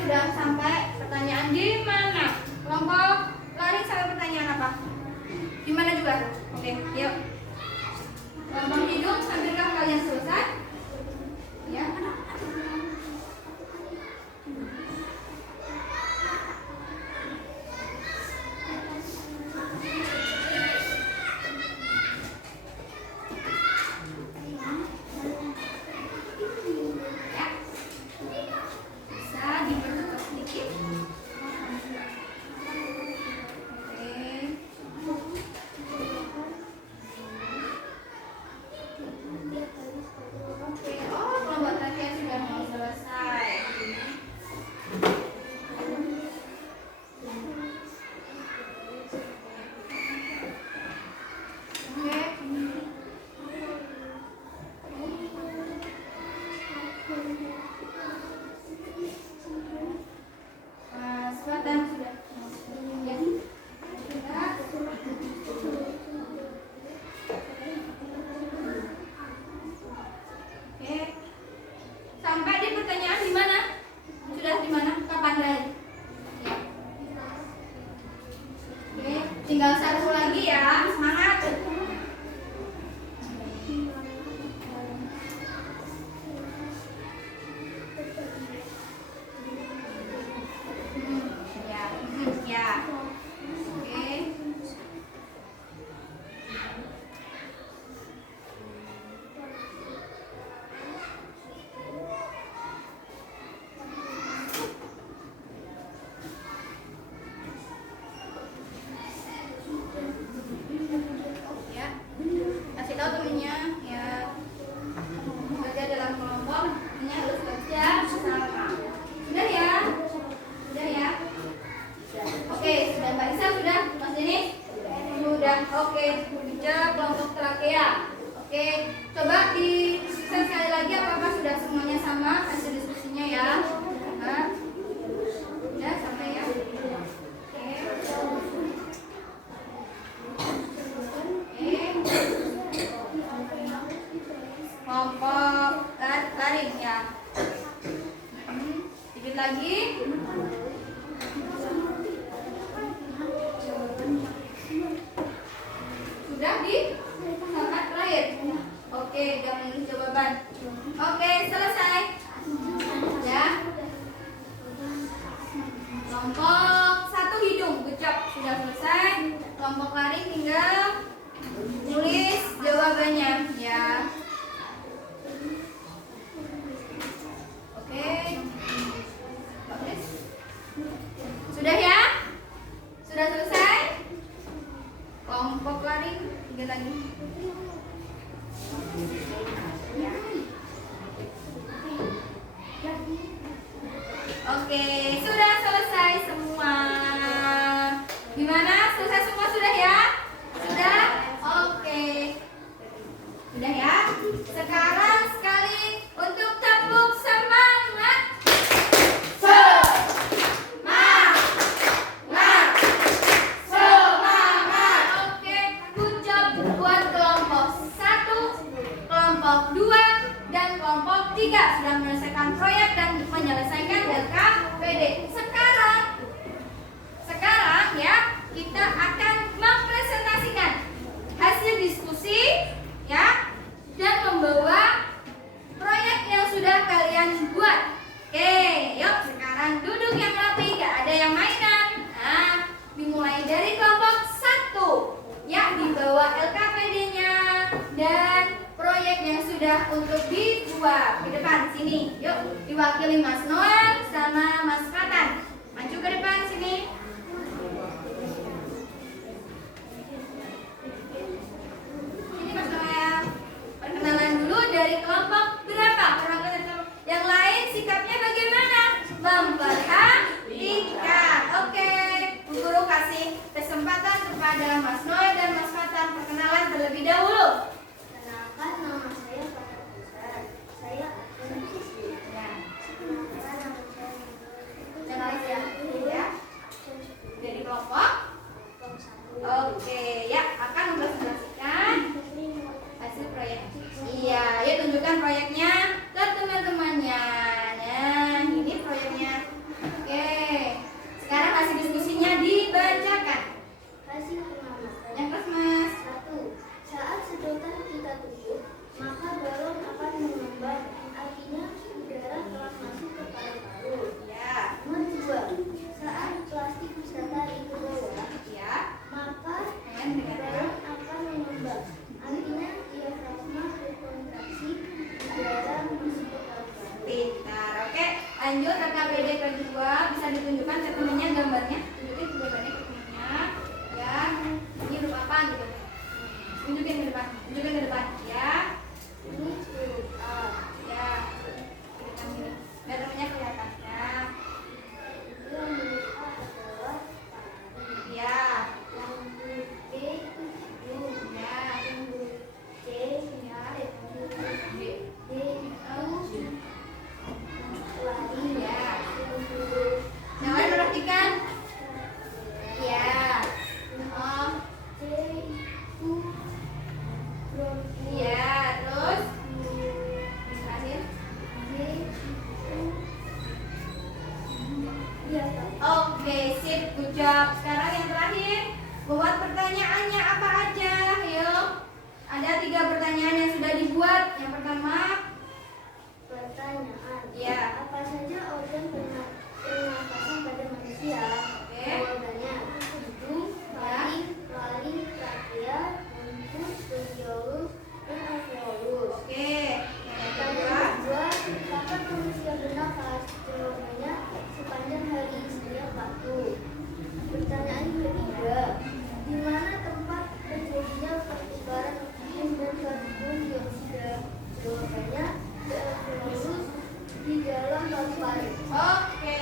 Sudah sampai pertanyaan di mana? Kelompok lari sampai pertanyaan apa? Di mana juga? Oke, yuk. Kelompok hidung, hampirkah kalian selesai? Ya. Sampai di pertanyaan di mana? Sudah di mana? Kapan Ray? Ya. Oke, tinggal satu lagi ya. Semangat. Ya. Oke. Ya, kasih tahu temennya ya, kerja dalam kelompok ini harus kerja bersama. Sudah ya? Sudah ya? Oke, sudah Mbak Isa, sudah Mas Denis? Sudah. Oke, kerja kelompok trakea. Oke, coba diskusikan sekali lagi apakah sudah semuanya sama hasil diskusinya ya? Nah, sudah sama ya? Oke. Kelompok lari ya. Dikit lagi. Sudah di saat terakhir. Oke, jangan menulis jawaban. Oke, selesai. Ya. Kelompok satu hidung, ucap sudah selesai. Kelompok lari tinggal nulis jawabannya ya. Oke. Bagus. Sudah ya? Sudah selesai? Kelompok lari tiga lagi. Oke, sudah selesai semua. Gimana? Selesai semua sudah ya? Sudah? Oke. Sudah ya? Sekarang sekali untuk tepuk semangat. Oke, good job buat kelompok 1, kelompok 2, dan kelompok 3 sudah menyelesaikan proyek dan menyelesaikan LKPD. Sekarang ya, kita akan mempresentasikan hasil diskusi ya, dan membawa proyek yang sudah kalian buat. Oke, yuk sekarang duduk yang rapi, gak ada yang mainan. Nah, dimulai dari kelompok 1 ya, dibawa LKPD-nya dan proyek yang sudah untuk dibuat. Ke depan sini, yuk diwakili Mas Noel sama Mas Fatan. Maju ke depan sini. Ini Mas Noel. kepada Mas Noel dan Mas Fatan perkenalan terlebih dahulu. Kenalkan, nama saya Fatan Besar. Saya akan Ya. kenalkan nama saya Kenalin ya. Dari kelompok. Oke, ya akan mempresentasikan hasil proyek. Iya, ya tunjukkan proyeknya ke teman-temannya. Nah, ini proyeknya. Oke, sekarang hasil diskusinya dibacakan. Hasil pengamatan. Yang keras, Mas. 1. Saat sedotan kita tutup, maka balon akan mengembang. Artinya udara telah masuk ke paru-paru. Ya, Nomor 2. Saat plastik wisata itu keluar, ya. maka Dengan balon akan mengembang. Artinya diafragma berkontraksi, udara masuk ke paru-paru. Pintar. Oke, lanjut KKBD kedua bisa ditunjukkan ke temannya gambarnya. Tunjukin gambarnya ke temannya. Ya, ini berupa apa gitu? Tunjukin ke depan. Tunjukin ke depan. Ya, Ini huruf A. ya. Ke depan sini. Biar temannya kelihatan. Ya, Yang huruf A adalah pari. ya, Yang huruf B itu hidung. ya. Yang huruf C Ya, yang huruf D. D itu lari. Ya. Yang huruf Yang lain perhatikan. Ya. Oh, C itu bronkus. ya. Terus Huruf terakhir. D itu diafragma. Oke, sip, good job. Sekarang yang terakhir, buat pertanyaannya apa aja? Yuk, ada 3 pertanyaan yang sudah dibuat. Yang pertama, Pertanyaan. Iya. Apa saja organ pernapasan pada manusia? Oke. Jawabannya hidung, faring, laring, trakea, bronkus, bronkiolus, dan alveolus. oke. Yang Pertanyaan kedua, kedua, kapan manusia bernafas? Jawabannya sepanjang hari setiap waktu. Pertanyaan ketiga, di mana tempat terjadinya pertukaran oksigen dan karbon dioksida? Jawabannya di alveolus di dalam paru-paru. oke,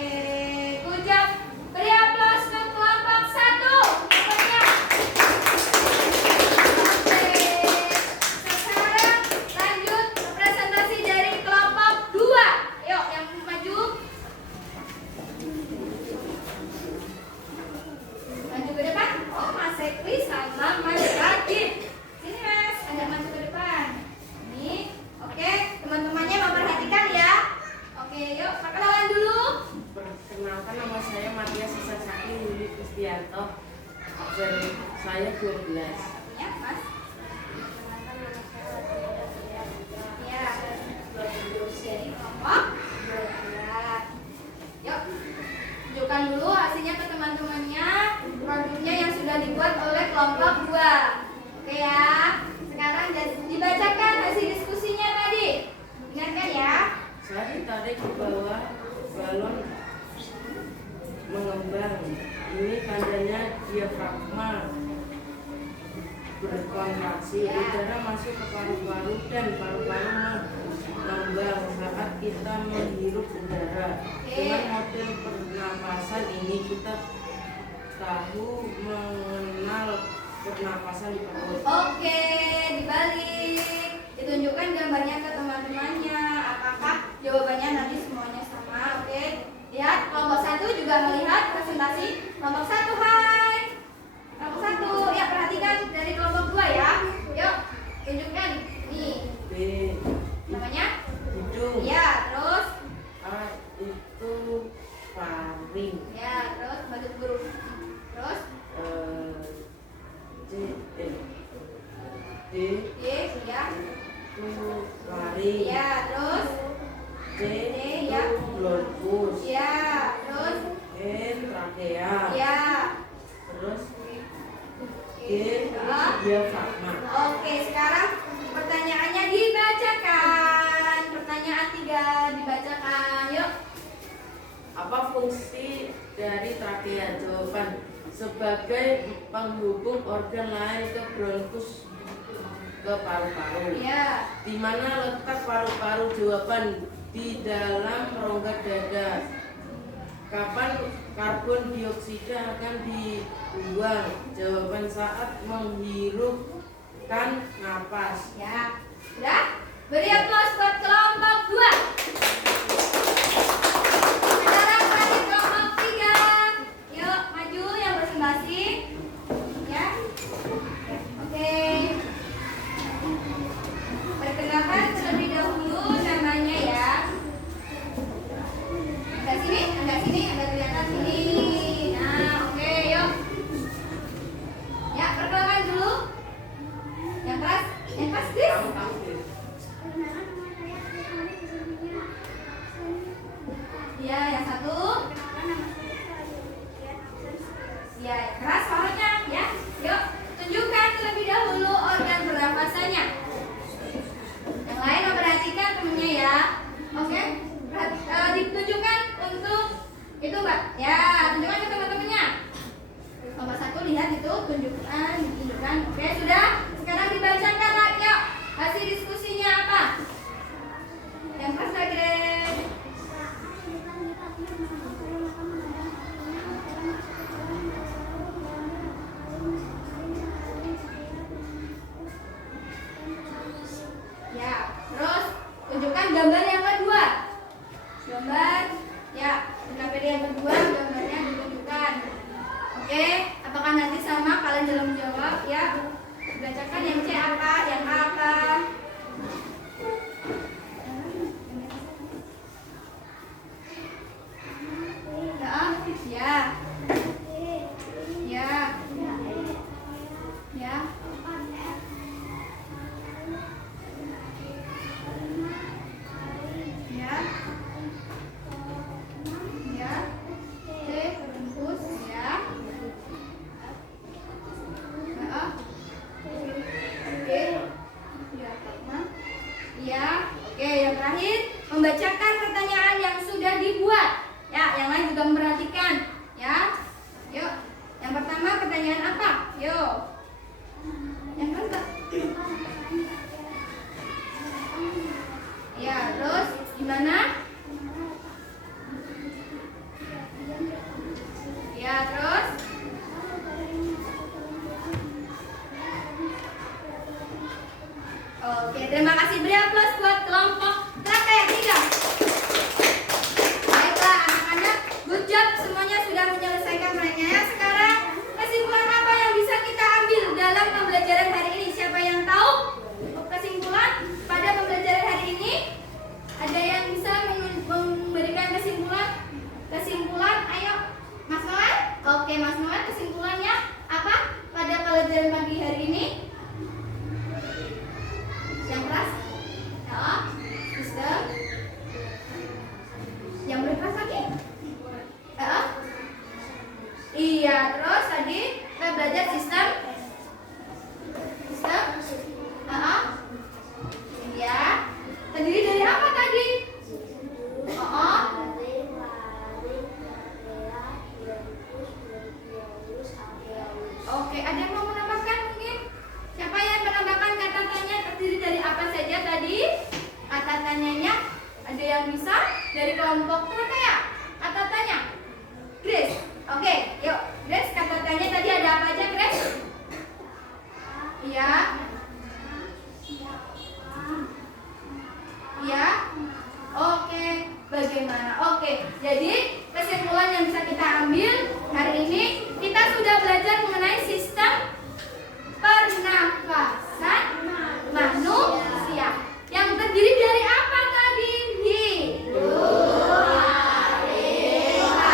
good job. Beri aplaus untuk kelompok 1. Pokoknya. Oke. Sekarang lanjut presentasi dari kelompok 2. Yuk, yang maju. Maju ke depan. Oh, Mas Sekri sama Mas Radit. Sini, Mas. Agak maju ke depan. Ini. Oke, teman-temannya memperhatikan ya. Oke, yuk perkenalan dulu. Perkenalkan, nama saya Matias Sisasaki Yuli Kristianto. Absen saya 12. Ya, Mas. Perkenalkan, nama saya Latiana Priyanka. Ya. Dari kelompok 12. Yuk, tunjukkan dulu hasilnya ke teman-temannya. Produknya yang sudah dibuat oleh kelompok 2. Oke ya. Sekarang dibacakan hasil diskusinya tadi. Ingatkan ya. Saya ditarik ke bawah, balon mengembang. Ini tandanya diafragma berkontraksi, Ya. udara masuk ke paru-paru dan paru-paru mengembang saat kita menghirup udara. Oke. Dengan model pernapasan ini kita tahu mengenal pernapasan di perut. Oke, dibalik. Ditunjukkan gambarnya ke teman-temannya. Apakah jawabannya nanti semuanya sama? Oke. Lihat, kelompok 1 juga melihat presentasi kelompok 1. Hai. Kelompok 1, ya perhatikan dari kelompok 2 ya. Yuk, tunjukkan. Nih, B. namanya? Hidung. Ya, terus? A itu faring. Ya, terus bentuk guru. Terus? C D D, ya. itu laring. Ya, terus? C D, itu ya. bronkus. Ya, terus? E trakea. Ya. Terus G Ya. diafragma. Oke, sekarang pertanyaannya dibacakan. Pertanyaan 3 dibacakan. Yuk. Apa fungsi dari trakea? Jawaban sebagai penghubung organ lain ke bronkus ke paru-paru. Ya. Di mana letak paru-paru? Jawaban di dalam rongga dada. Kapan karbon dioksida akan dibuang? Jawaban saat menghirupkan napas. Ya, sudah? Beri aplaus buat kelompok 2. Sekarang lagi kelompok 3. Yuk, maju yang masing-masing. Ya. Oke. Perkenalkan terlebih dahulu namanya ya. Agak sini, agak kelihatan sini. Nah, oke, yuk. Ya, perkenalkan dulu. Yang keras, Chris. Ya, yang satu. Ya, yang keras suaranya ya. Yuk, tunjukkan terlebih dahulu organ pernafasannya. Yang lain memperhatikan temennya ya. Oke, ditunjukkan untuk itu Mbak. Ya, tunjukkan ke teman-temannya. Nomor 1 lihat itu, ditunjukkan. Oke, sudah. Sekarang dibacakan lagi. Yuk, hasil diskusinya apa? Yang keras lagi. Ya, terus tunjukkan gambar yang kedua. Gambar, ya, gambar yang kedua gambarnya ditunjukkan. Oke, apakah nanti sama kalian dalam menjawab? Ya, bacakan yang C apa, yang A apa. Ya, ya, ya. Ya. Ya. C terus ya. Ya. Oke. Ya, Pak. Ya. Oke, yang terakhir membacakan pertanyaan yang sudah dibuat. Ya, yang lain juga memperhatikan. Ya. Yuk. Yang pertama pertanyaan apa? Yuk. Yang kedua. Ya, terus gimana? Ya, terus? Oke, terima kasih. Beri aplaus buat kelompok Raka yang 3. Baiklah, anak-anak, good job, semuanya sudah menyelesaikan pertanyaannya. Sekarang kesimpulan apa yang bisa kita ambil dalam pembelajaran hari ini? Siapa yang tahu kesimpulan pada pembelajaran hari ini? Ada yang bisa memberikan kesimpulan? Kesimpulan, ayo, Mas Noel. Oke, Mas Noel, kesimpulannya apa pada pelajaran pagi hari ini? Yang keras? Ya, sistem. Yang berkeras lagi? Ya. Iya, terus tadi kita belajar sistem. Iya. Terdiri dari apa tadi? Oke, ada yang mau menambahkan mungkin? Siapa yang menambahkan kata tanya terdiri dari apa saja tadi? Kata tanyanya ada yang bisa dari kelompok mereka ya? Kata tanya Grace. Oke, yuk Grace, kata tanya tadi ada apa aja Grace? Iya. Ya, oke. Bagaimana? Oke. Jadi kesimpulan yang bisa kita ambil hari ini, kita sudah belajar mengenai sistem pernafasan manusia yang terdiri dari apa tadi? Hidung,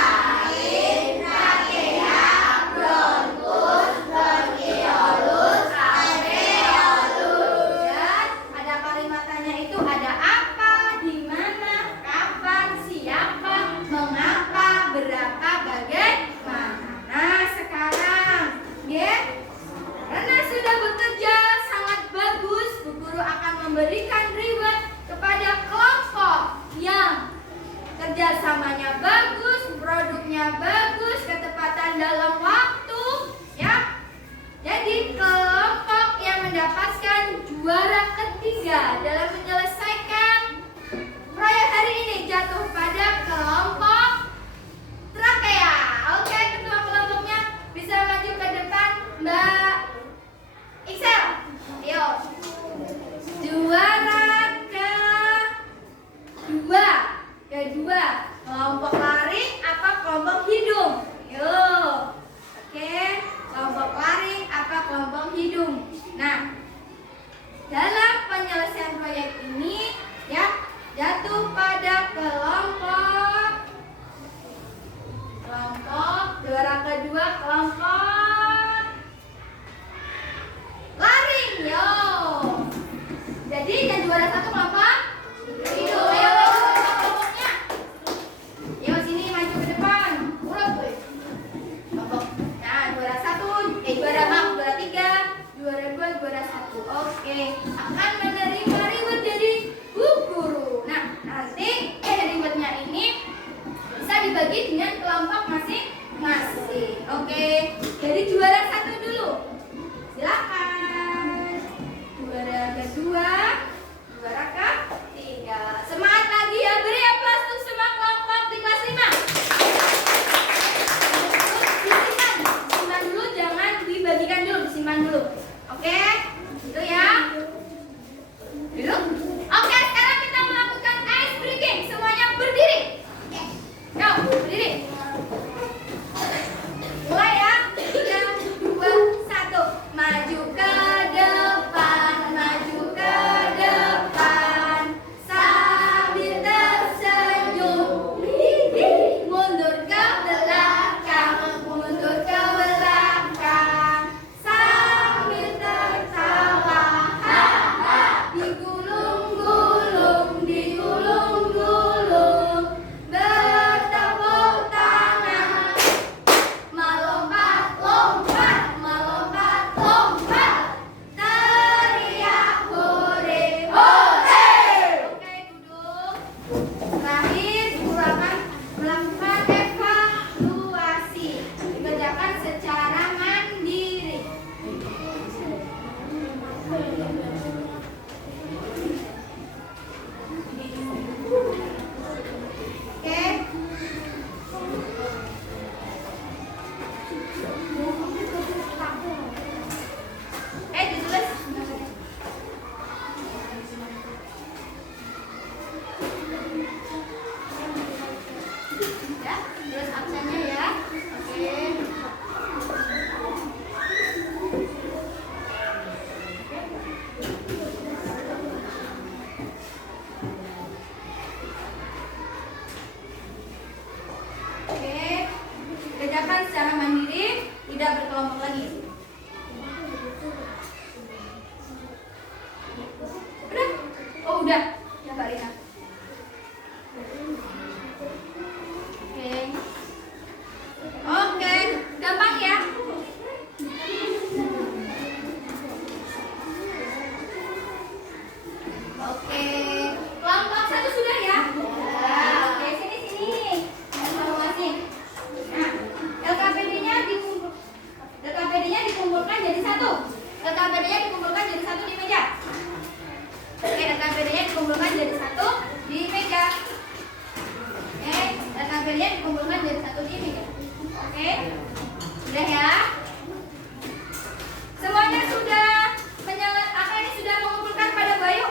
laring, trakea, bronkus, bronkiolus, alveolus. Dan ada kalimatannya itu ada apa, di mana, kapan, siapa, mengapa, berapa, bagaimana. Nah, sekarang, ya, karena sudah bekerja sangat bagus, Bu Guru akan memberikan reward kepada kelompok yang kerjasamanya bagus, produknya bagus, ketepatan dalam waktu, ya. Jadi kelompok yang mendapatkan juara ketiga dalam menyelesaikan proyek hari ini jatuh pada kelompok Oh udah, ya Mbak Rina. Oke, gampang ya. Oke, kelompok 1 sudah ya? Oke, sini. Evaluasi. Nah, LKPD-nya dikumpulkan jadi 1. LKPD-nya dikumpulkan jadi 1 di meja. Oke, LKPD-nya dikumpulkan jadi 1 di meja. Oke, LKPD-nya dikumpulkan jadi 1 di meja. Oke, sudah ya? Semuanya sudah sudah mengumpulkan pada Bayu?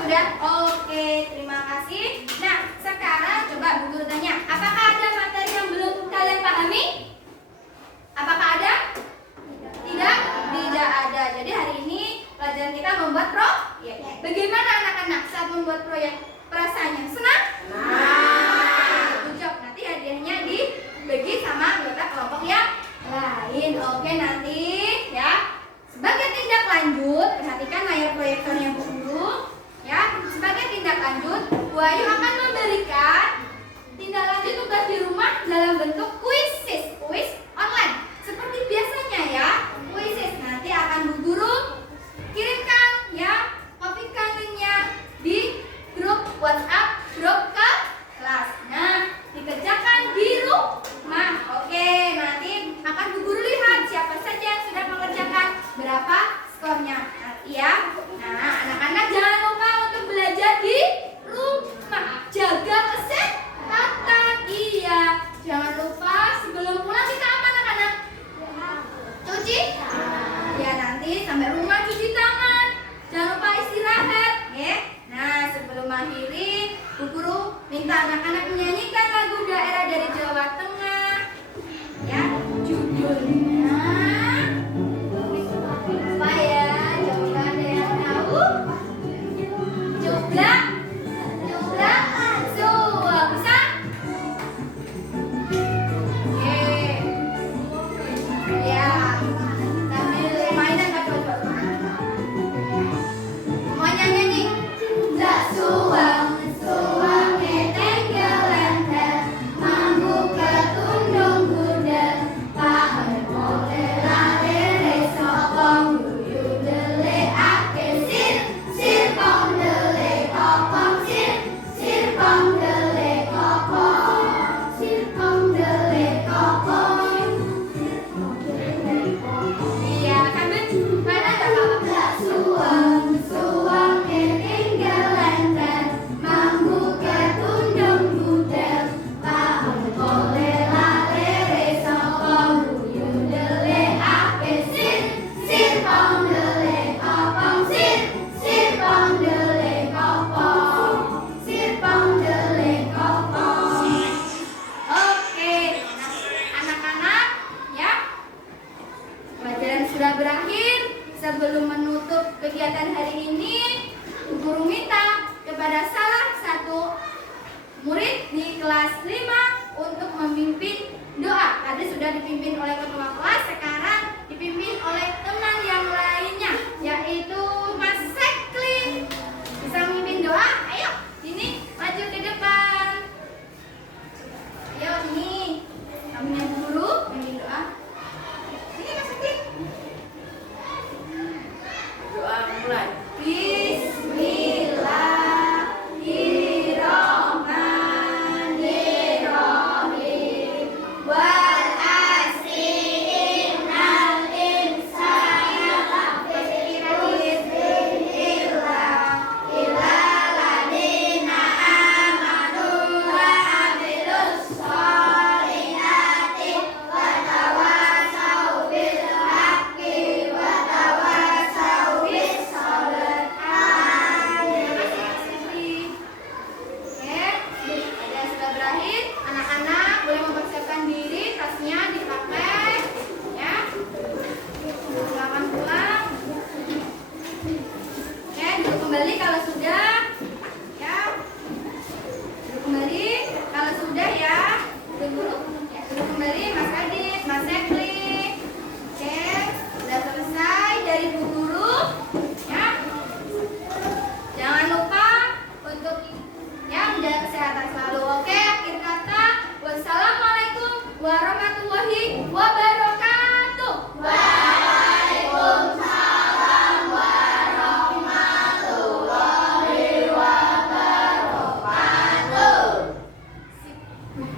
Sudah? Oke, terima kasih. Nah, sekarang coba Bu Guru tanya, apakah ada materi yang belum kalian pahami? Apakah ada? Tidak? Tidak ada. Jadi hari ini pelajaran kita membuat proyek. Bagaimana anak-anak saat membuat proyek? Perasaannya senang? Good job. Nanti hadiahnya dibagi sama anggota kelompok yang lain. Oke, nanti ya. Sebagai tindak lanjut, perhatikan layar proyektornya Bu Guru. Ya, sebagai tindak lanjut, Bu Ayu akan memberikan tindak lanjut tugas di rumah dalam bentuk kuisis, kuis online. Seperti biasanya ya, kuisis nanti akan Bu Guru kirimkan ya, kopikan linknya di grup WhatsApp grup kelas. Nah, dikerjakan di rumah. Oke, nanti akan Bu Guru lihat siapa saja yang sudah mengerjakan, berapa skornya. Nanti ya. Nah, anak-anak jangan lupa untuk belajar di rumah. Jaga kesehatan. Iya. Jangan lupa sebelum pulang kita apa anak-anak? Cuci? Ya, nanti sampai rumah cuci tangan. Jangan lupa istirahat, ya. Nah, sebelum akhiri, Bu Guru minta anak-anak menyanyikan lagu daerah dari Jawa Tengah. Ya, judulnya supaya coba ada yang tahu. Coba suwa bisa? Oke. Ya, sambil mainan Kak coba. Semuanya nyanyi. Suwang tenggelen mambu ketundung gudel paher pole lare resopong yuyu dele ake sir pong dele kopong sir pong dele kopong iya kan Ben mana ada apa suwang ketinggalan dan mambu ketundung gudel paher pole lare resopong yuyu dele ake sir pong dele kopong sir pong dele kopong Oke, anak-anak ya, pelajaran sudah berakhir. Sebelum menutup kegiatan hari ini, Bu Guru minta kepada salah satu murid di kelas 5 untuk memimpin doa. Tadi sudah dipimpin oleh ketua kelas, sekarang dipimpin oleh teman yang lainnya, yaitu Mas Sekli. Bisa memimpin doa? Ayo, sini maju ke depan. Ayo ini, kamunya Bu Guru memimpin doa. Sini Mas Sekli. Doa mulai. Bismillahirrahmanirrahim. Wal asri innal insana lafi khusr illa alladziina aamanu wa 'amilus sholihati wa tawassaw bil haqqi wa tawassaw bis sabr. Terima kasih Mas Fikri. Oke, acara sudah berakhir. Anak-anak boleh mempersiapkan diri, tasnya dipakai, ya. Silakan pulang. Oke, duduk kembali kalau sudah.